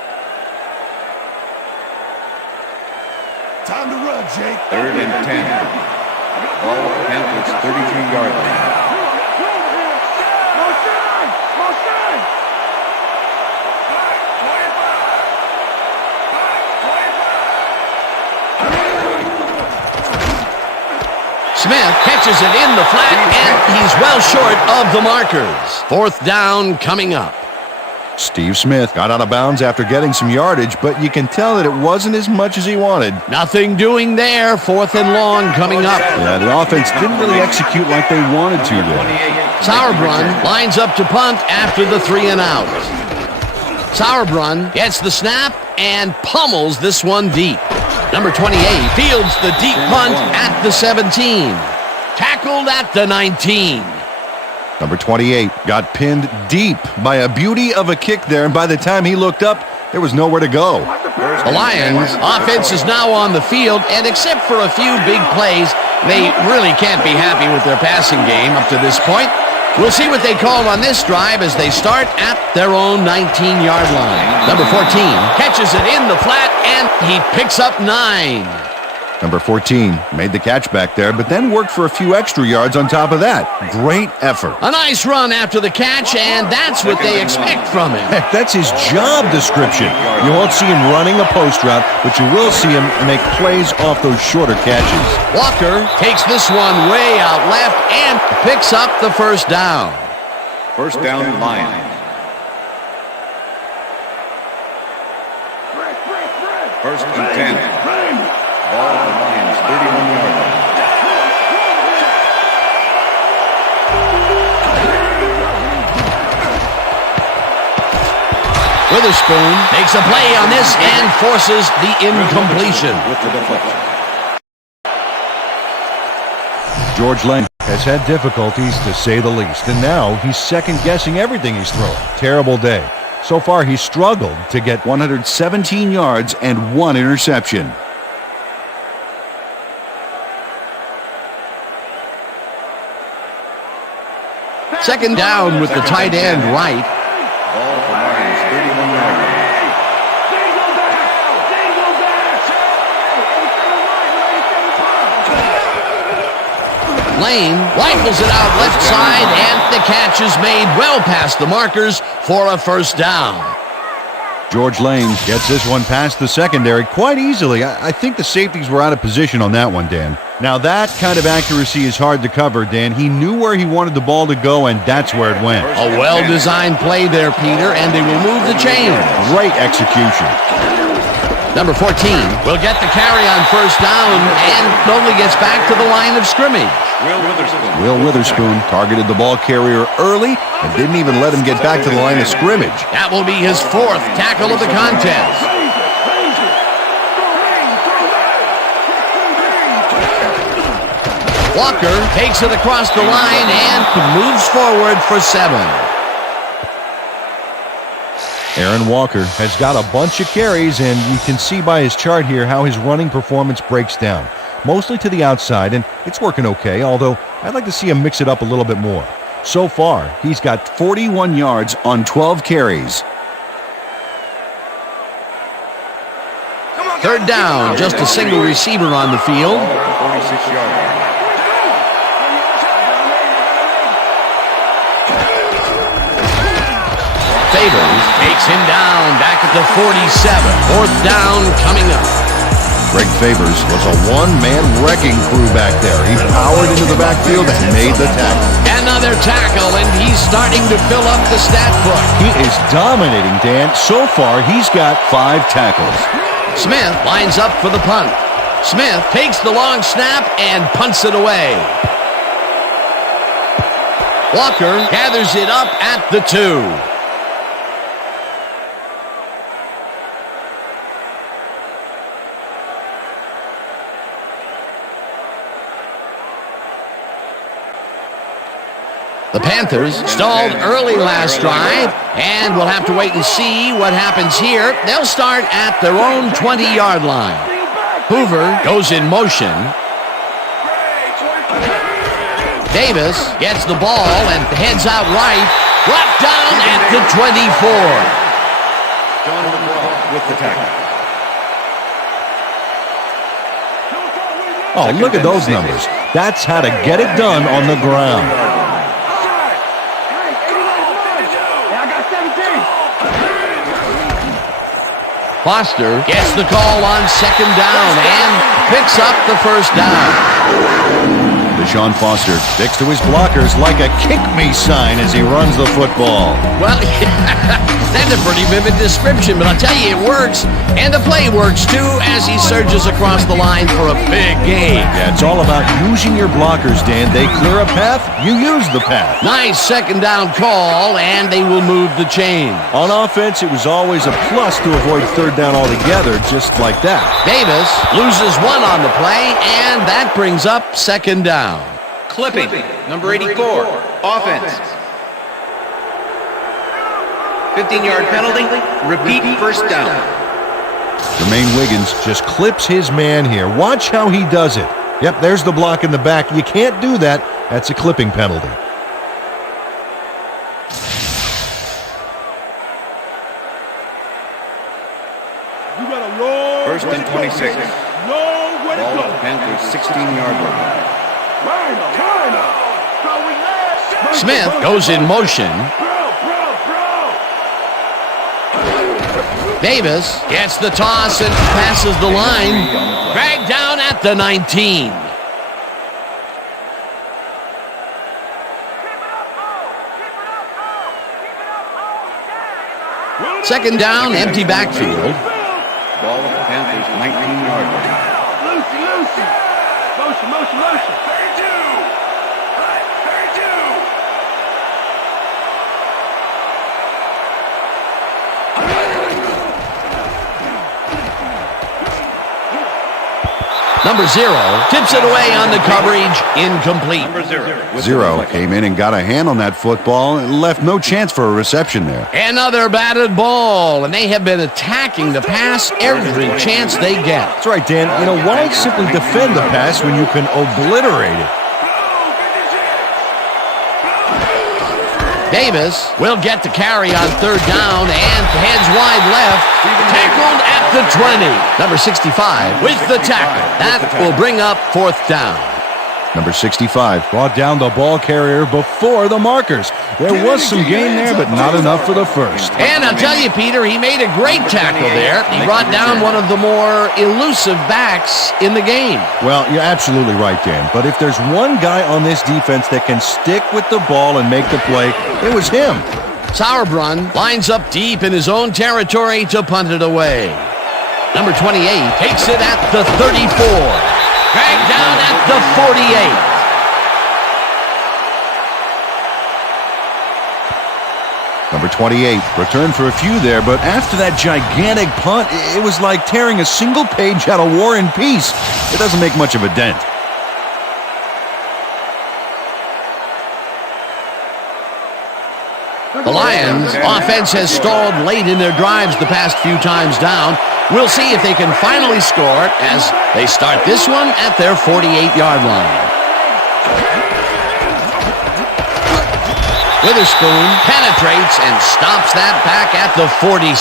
Time to run, Jake. 3rd and 10. Ball Panthers 33-yard line. Smith catches it in the flat, and he's well short of the markers. 4th down coming up. Steve Smith got out of bounds after getting some yardage, but you can tell that it wasn't as much as he wanted. Nothing doing there. 4th and long coming up. Yeah, the offense didn't really execute like they wanted to there. Sauerbrunn lines up to punt after the 3 and out. Sauerbrunn gets the snap and pummels this one deep. Number 28 fields the deep punt at the 17. Tackled at the 19. Number 28 got pinned deep by a beauty of a kick there, and by the time he looked up, there was nowhere to go. The Lions' offense is now on the field, and except for a few big plays, they really can't be happy with their passing game up to this point. We'll see what they call on this drive as they start at their own 19-yard line. Number 14 catches it in the flat, and he picks up 9. Number 14 made the catch back there, but then worked for a few extra yards on top of that. Great effort. A nice run after the catch, and that's what they expect from him. Heck, that's his job description. You won't see him running a post route, but you will see him make plays off those shorter catches. Walker takes this one way out left and picks up the 1st down. 1st down, Lions. First and 10. Ball the Lions, 31-yard line. Witherspoon makes a play on this and forces the incompletion. With the deflection. George Lane has had difficulties, to say the least, and now he's second-guessing everything he's throwing. Terrible day. So far, he's struggled to get 117 yards and 1 interception. Second down with the tight end right. Ball for Lions, 31-yard line. Lane rifles it out left side, and the catch is made well past the markers for a 1st down. George Lane gets this one past the secondary quite easily. I think the safeties were out of position on that one, Dan. Now, that kind of accuracy is hard to cover, Dan. He knew where he wanted the ball to go, and that's where it went. A well-designed play there, Peter, and they will move the chains. Great execution. Number 14 will get the carry on 1st down and only gets back to the line of scrimmage. Will Witherspoon targeted the ball carrier early and didn't even let him get back to the line of scrimmage. That will be his 4th tackle of the contest. Walker takes it across the line and moves forward for 7. Aaron Walker has got a bunch of carries, and you can see by his chart here how his running performance breaks down. Mostly to the outside, and it's working okay, although I'd like to see him mix it up a little bit more. So far, he's got 41 yards on 12 carries. 3rd down, just a single receiver on the field. 46-yard line. Favors takes him down back at the 47. 4th down coming up. Greg Favors was a one-man wrecking crew back there. He powered into the backfield and made the tackle. Another tackle, and he's starting to fill up the stat book. He is dominating, Dan. So far, he's got 5 tackles. Smith lines up for the punt. Smith takes the long snap and punts it away. Walker gathers it up at the 2. The Panthers stalled early last drive, and we'll have to wait and see what happens here. They'll start at their own 20-yard line. Hoover goes in motion. Davis gets the ball and heads out right. Brought down at the 24. John McGraw with the tackle. Oh, look at those numbers. That's how to get it done on the ground. Foster gets the call on second down and picks up the first down. Deshaun Foster sticks to his blockers like a kick-me sign as he runs the football. Well, that's a pretty vivid description, but I'll tell you, it works. And the play works, too, as he surges across the line for a big gain. Yeah, it's all about using your blockers, Dan. They clear a path, you use the path. Nice second down call, and they will move the chain. On offense, it was always a plus to avoid third down altogether, just like that. Davis loses one on the play, and that brings up second down. Clipping, number 84, offense. 15-yard penalty, repeat first down. Jermaine Wiggins just clips his man here. Watch how he does it. Yep, there's the block in the back. You can't do that. That's a clipping penalty. You got a long First and 26. long way to Ball go. at the Panthers' 16-yard line. Smith goes in motion. Davis gets the toss and passes the line. Dragged down at the 19. Second down, empty backfield. Ball at the Panthers' 19-yard line. Motion. Number 0 tips it away on the coverage, incomplete. Number 0. Zero came in and got a hand on that football and left no chance for a reception there. Another batted ball, and they have been attacking the pass every chance they get. That's right, Dan. You know, why simply defend the pass when you can obliterate it? Davis will get the carry on third down and heads wide left. Tackled at the 20. Number 65 with the tackle. That will bring up fourth down. Number 65 brought down the ball carrier before the markers. There was some gain there, but not enough for the first. And I'll tell you, Peter, he made a great tackle there. He brought down one of the more elusive backs in the game. Well, you're absolutely right, Dan. But if there's one guy on this defense that can stick with the ball and make the play, it was him. Sauerbrunn lines up deep in his own territory to punt it away. Number 28 takes it at the 34. Dragged down at the 48. Number 28 returned for a few there, but after that gigantic punt, it was like tearing a single page out of War and Peace. It doesn't make much of a dent. The Lions' offense has stalled late in their drives the past few times down. We'll see if they can finally score as they start this one at their 48-yard line. Witherspoon penetrates and stops that back at the 46.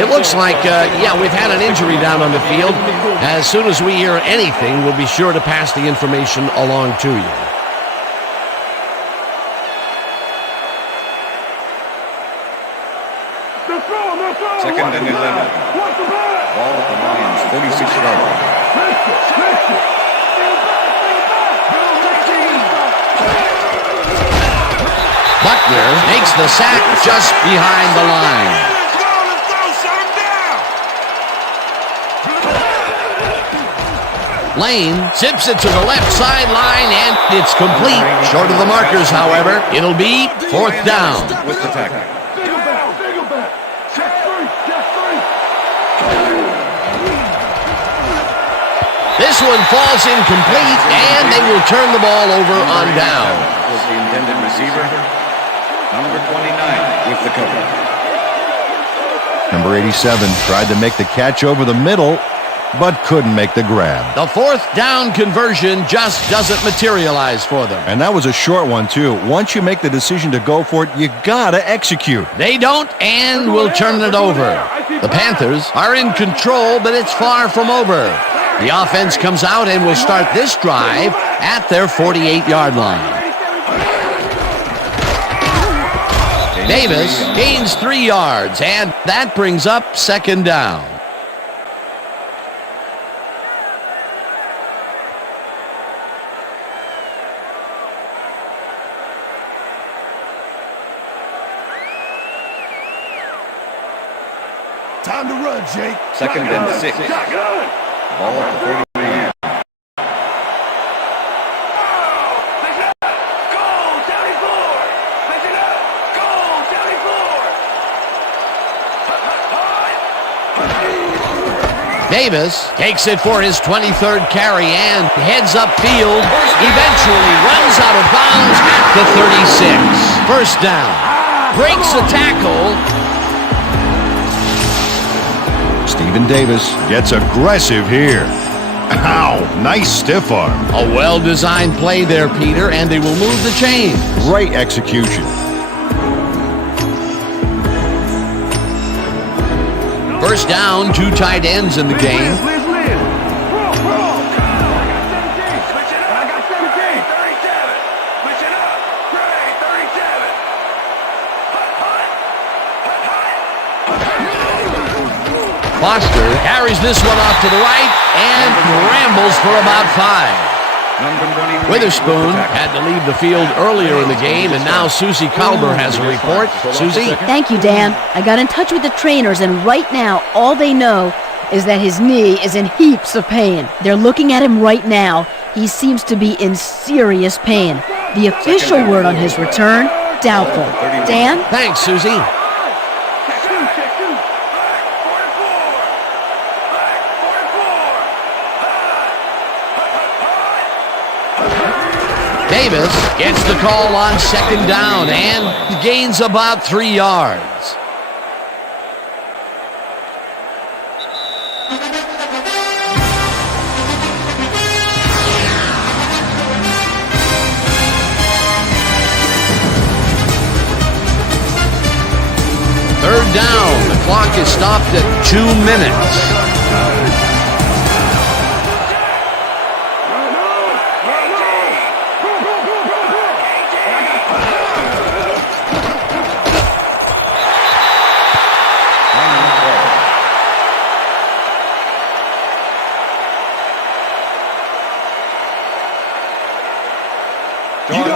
It looks like, we've had an injury down on the field. As soon as we hear anything, we'll be sure to pass the information along to you. Second and 11. Ball at the Lions' 36-yard line. Buckner makes the sack just behind the line. Lane zips it to the left sideline, and it's complete. Short of the markers, however. It'll be fourth down. With the tackle. This one falls incomplete, and they will turn the ball over on down. Was the intended receiver. Number 29 with the cover. Number 87 tried to make the catch over the middle. but couldn't make the grab. The fourth down conversion just doesn't materialize for them. And that was a short one, too. Once you make the decision to go for it, you gotta execute. They don't, and will turn it over. The Panthers are in control, but it's far from over. The offense comes out and will start this drive at their 48-yard line. Davis gains 3 yards, and that brings up second down. Time to run, Jake. Second and 6. Ball at the 40. Davis takes it for his 23rd carry and heads upfield. Eventually runs out of bounds at the 36. First down. Breaks a tackle. Stephen Davis gets aggressive here. Ow, nice stiff arm. A well-designed play there, Peter, and they will move the chains. Great execution. First down, 2 tight ends in the game. Foster carries this one off to the right and rambles for about 5. Witherspoon had to leave the field earlier in the game, and now Susie Kalber has a report. Susie? Thank you, Dan. I got in touch with the trainers, and right now, all they know is that his knee is in heaps of pain. They're looking at him right now. He seems to be in serious pain. The official word on his return, doubtful. Dan? Thanks, Susie. Davis gets the call on second down and gains about 3 yards. Third down. The clock is stopped at 2 minutes.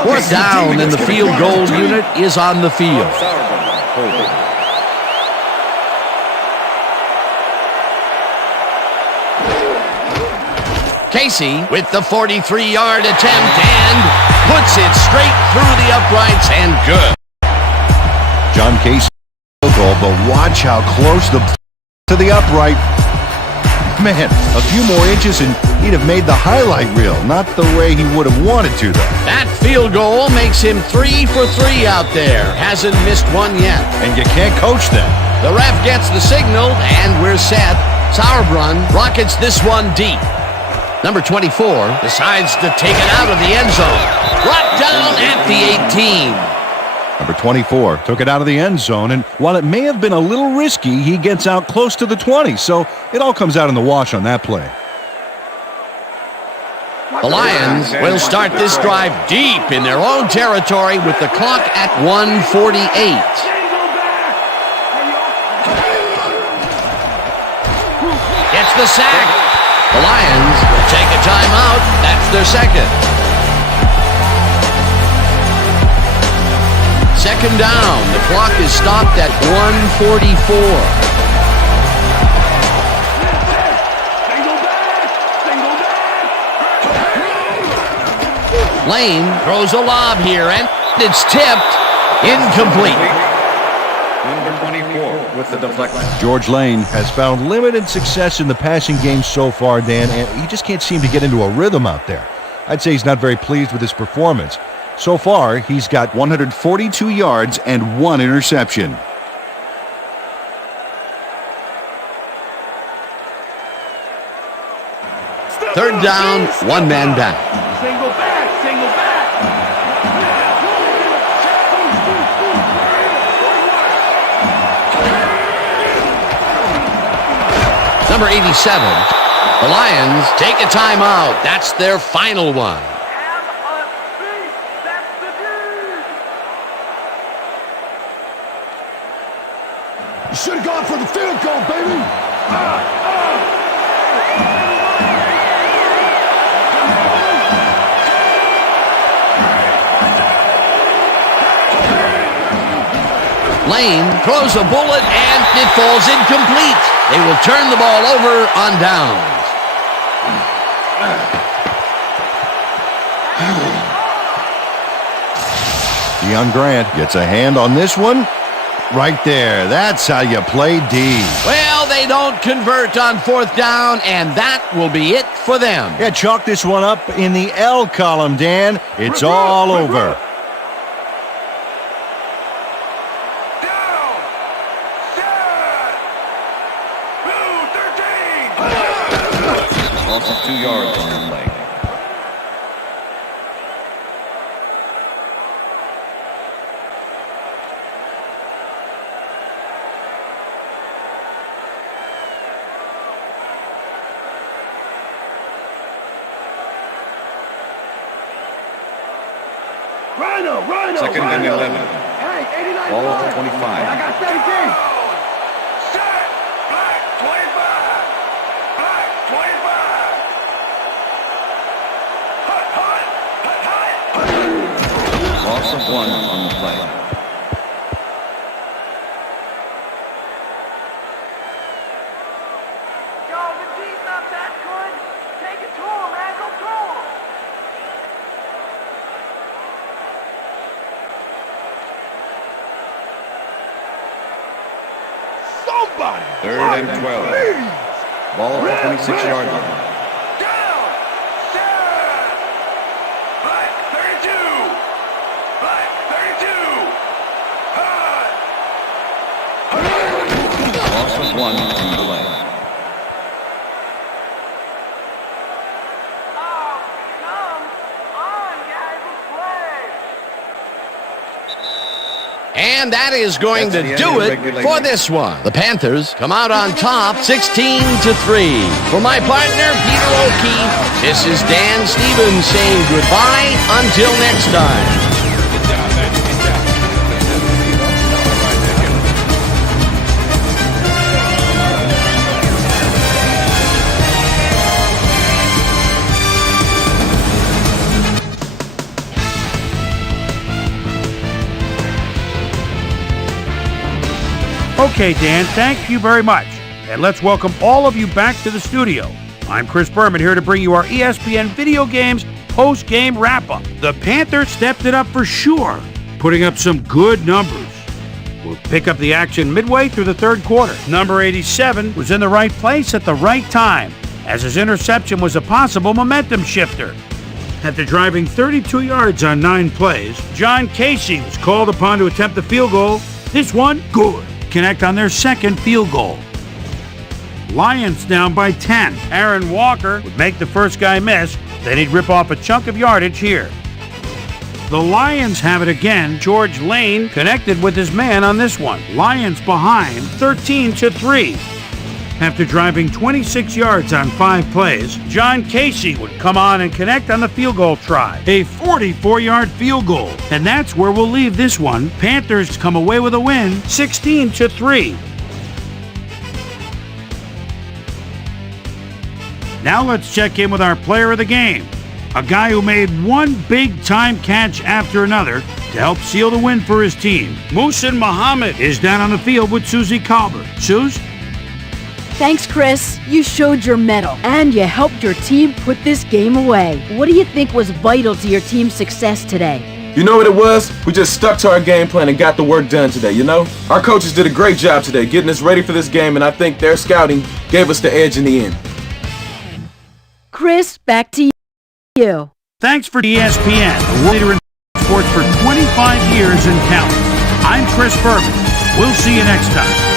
Fourth down, and the field goal unit is on the field. Casey with the 43-yard attempt and puts it straight through the uprights and good. John Casey goal, but watch how close to the upright. Man, a few more inches and he'd have made the highlight reel. Not the way he would have wanted to, though. That field goal makes him 3 for 3 out there. Hasn't missed one yet. And you can't coach them. The ref gets the signal, and we're set. Sauerbrunn rockets this one deep. Number 24 decides to take it out of the end zone. Brought down at the 18. Number 24 took it out of the end zone, and while it may have been a little risky, he gets out close to the 20, so it all comes out in the wash on that play. The Lions will start this drive deep in their own territory with the clock at 1:48. Gets the sack. The Lions will take a timeout. That's their second. Second down. The clock is stopped at 1:44. Lane throws a lob here, and it's tipped. Incomplete. Number 24 with the deflection. George Lane has found limited success in the passing game so far, Dan, and he just can't seem to get into a rhythm out there. I'd say he's not very pleased with his performance. So far, he's got 142 yards and 1 interception. Third down, one man back. Single back, single back. Number 87, the Lions take a timeout. That's their final one. You should have gone for the field goal, baby. Lane throws a bullet and it falls incomplete. They will turn the ball over on downs. Deion Grant gets a hand on this one. Right there. That's how you play D. Well, they don't convert on fourth down, and that will be it for them. Yeah, chalk this one up in the L column, Dan. It's all over. Loss of 2 yards on the play. Second and 11. Ball at the 25. I got 17. Loss of 1 on the play. Third and 12. Ball at the 26-yard line. Loss of 1 on the play. And that is going to do it for this one. The Panthers come out on top 16-3. For my partner, Peter O'Keefe, this is Dan Stevens saying goodbye until next time. Okay, Dan, thank you very much. And let's welcome all of you back to the studio. I'm Chris Berman here to bring you our ESPN Video Games post-game wrap-up. The Panthers stepped it up for sure, putting up some good numbers. We'll pick up the action midway through the third quarter. Number 87 was in the right place at the right time, as his interception was a possible momentum shifter. After driving 32 yards on 9 plays, John Casey was called upon to attempt the field goal. This one, good. Connect on their second field goal. Lions down by 10. Aaron Walker would make the first guy miss, then he'd rip off a chunk of yardage here. The Lions have it again. George Lane connected with his man on this one. Lions behind 13-3. After driving 26 yards on 5 plays, John Casey would come on and connect on the field goal try. A 44-yard field goal. And that's where we'll leave this one. Panthers come away with a win, 16-3. Now let's check in with our player of the game. A guy who made one big-time catch after another to help seal the win for his team. Muhsin Muhammad is down on the field with Susie Colbert. Suze? Thanks, Chris. You showed your mettle, and you helped your team put this game away. What do you think was vital to your team's success today? You know what it was? We just stuck to our game plan and got the work done today, you know? Our coaches did a great job today getting us ready for this game, and I think their scouting gave us the edge in the end. Chris, back to you. Thanks for ESPN, the leader in sports for 25 years and counting. I'm Chris Berman. We'll see you next time.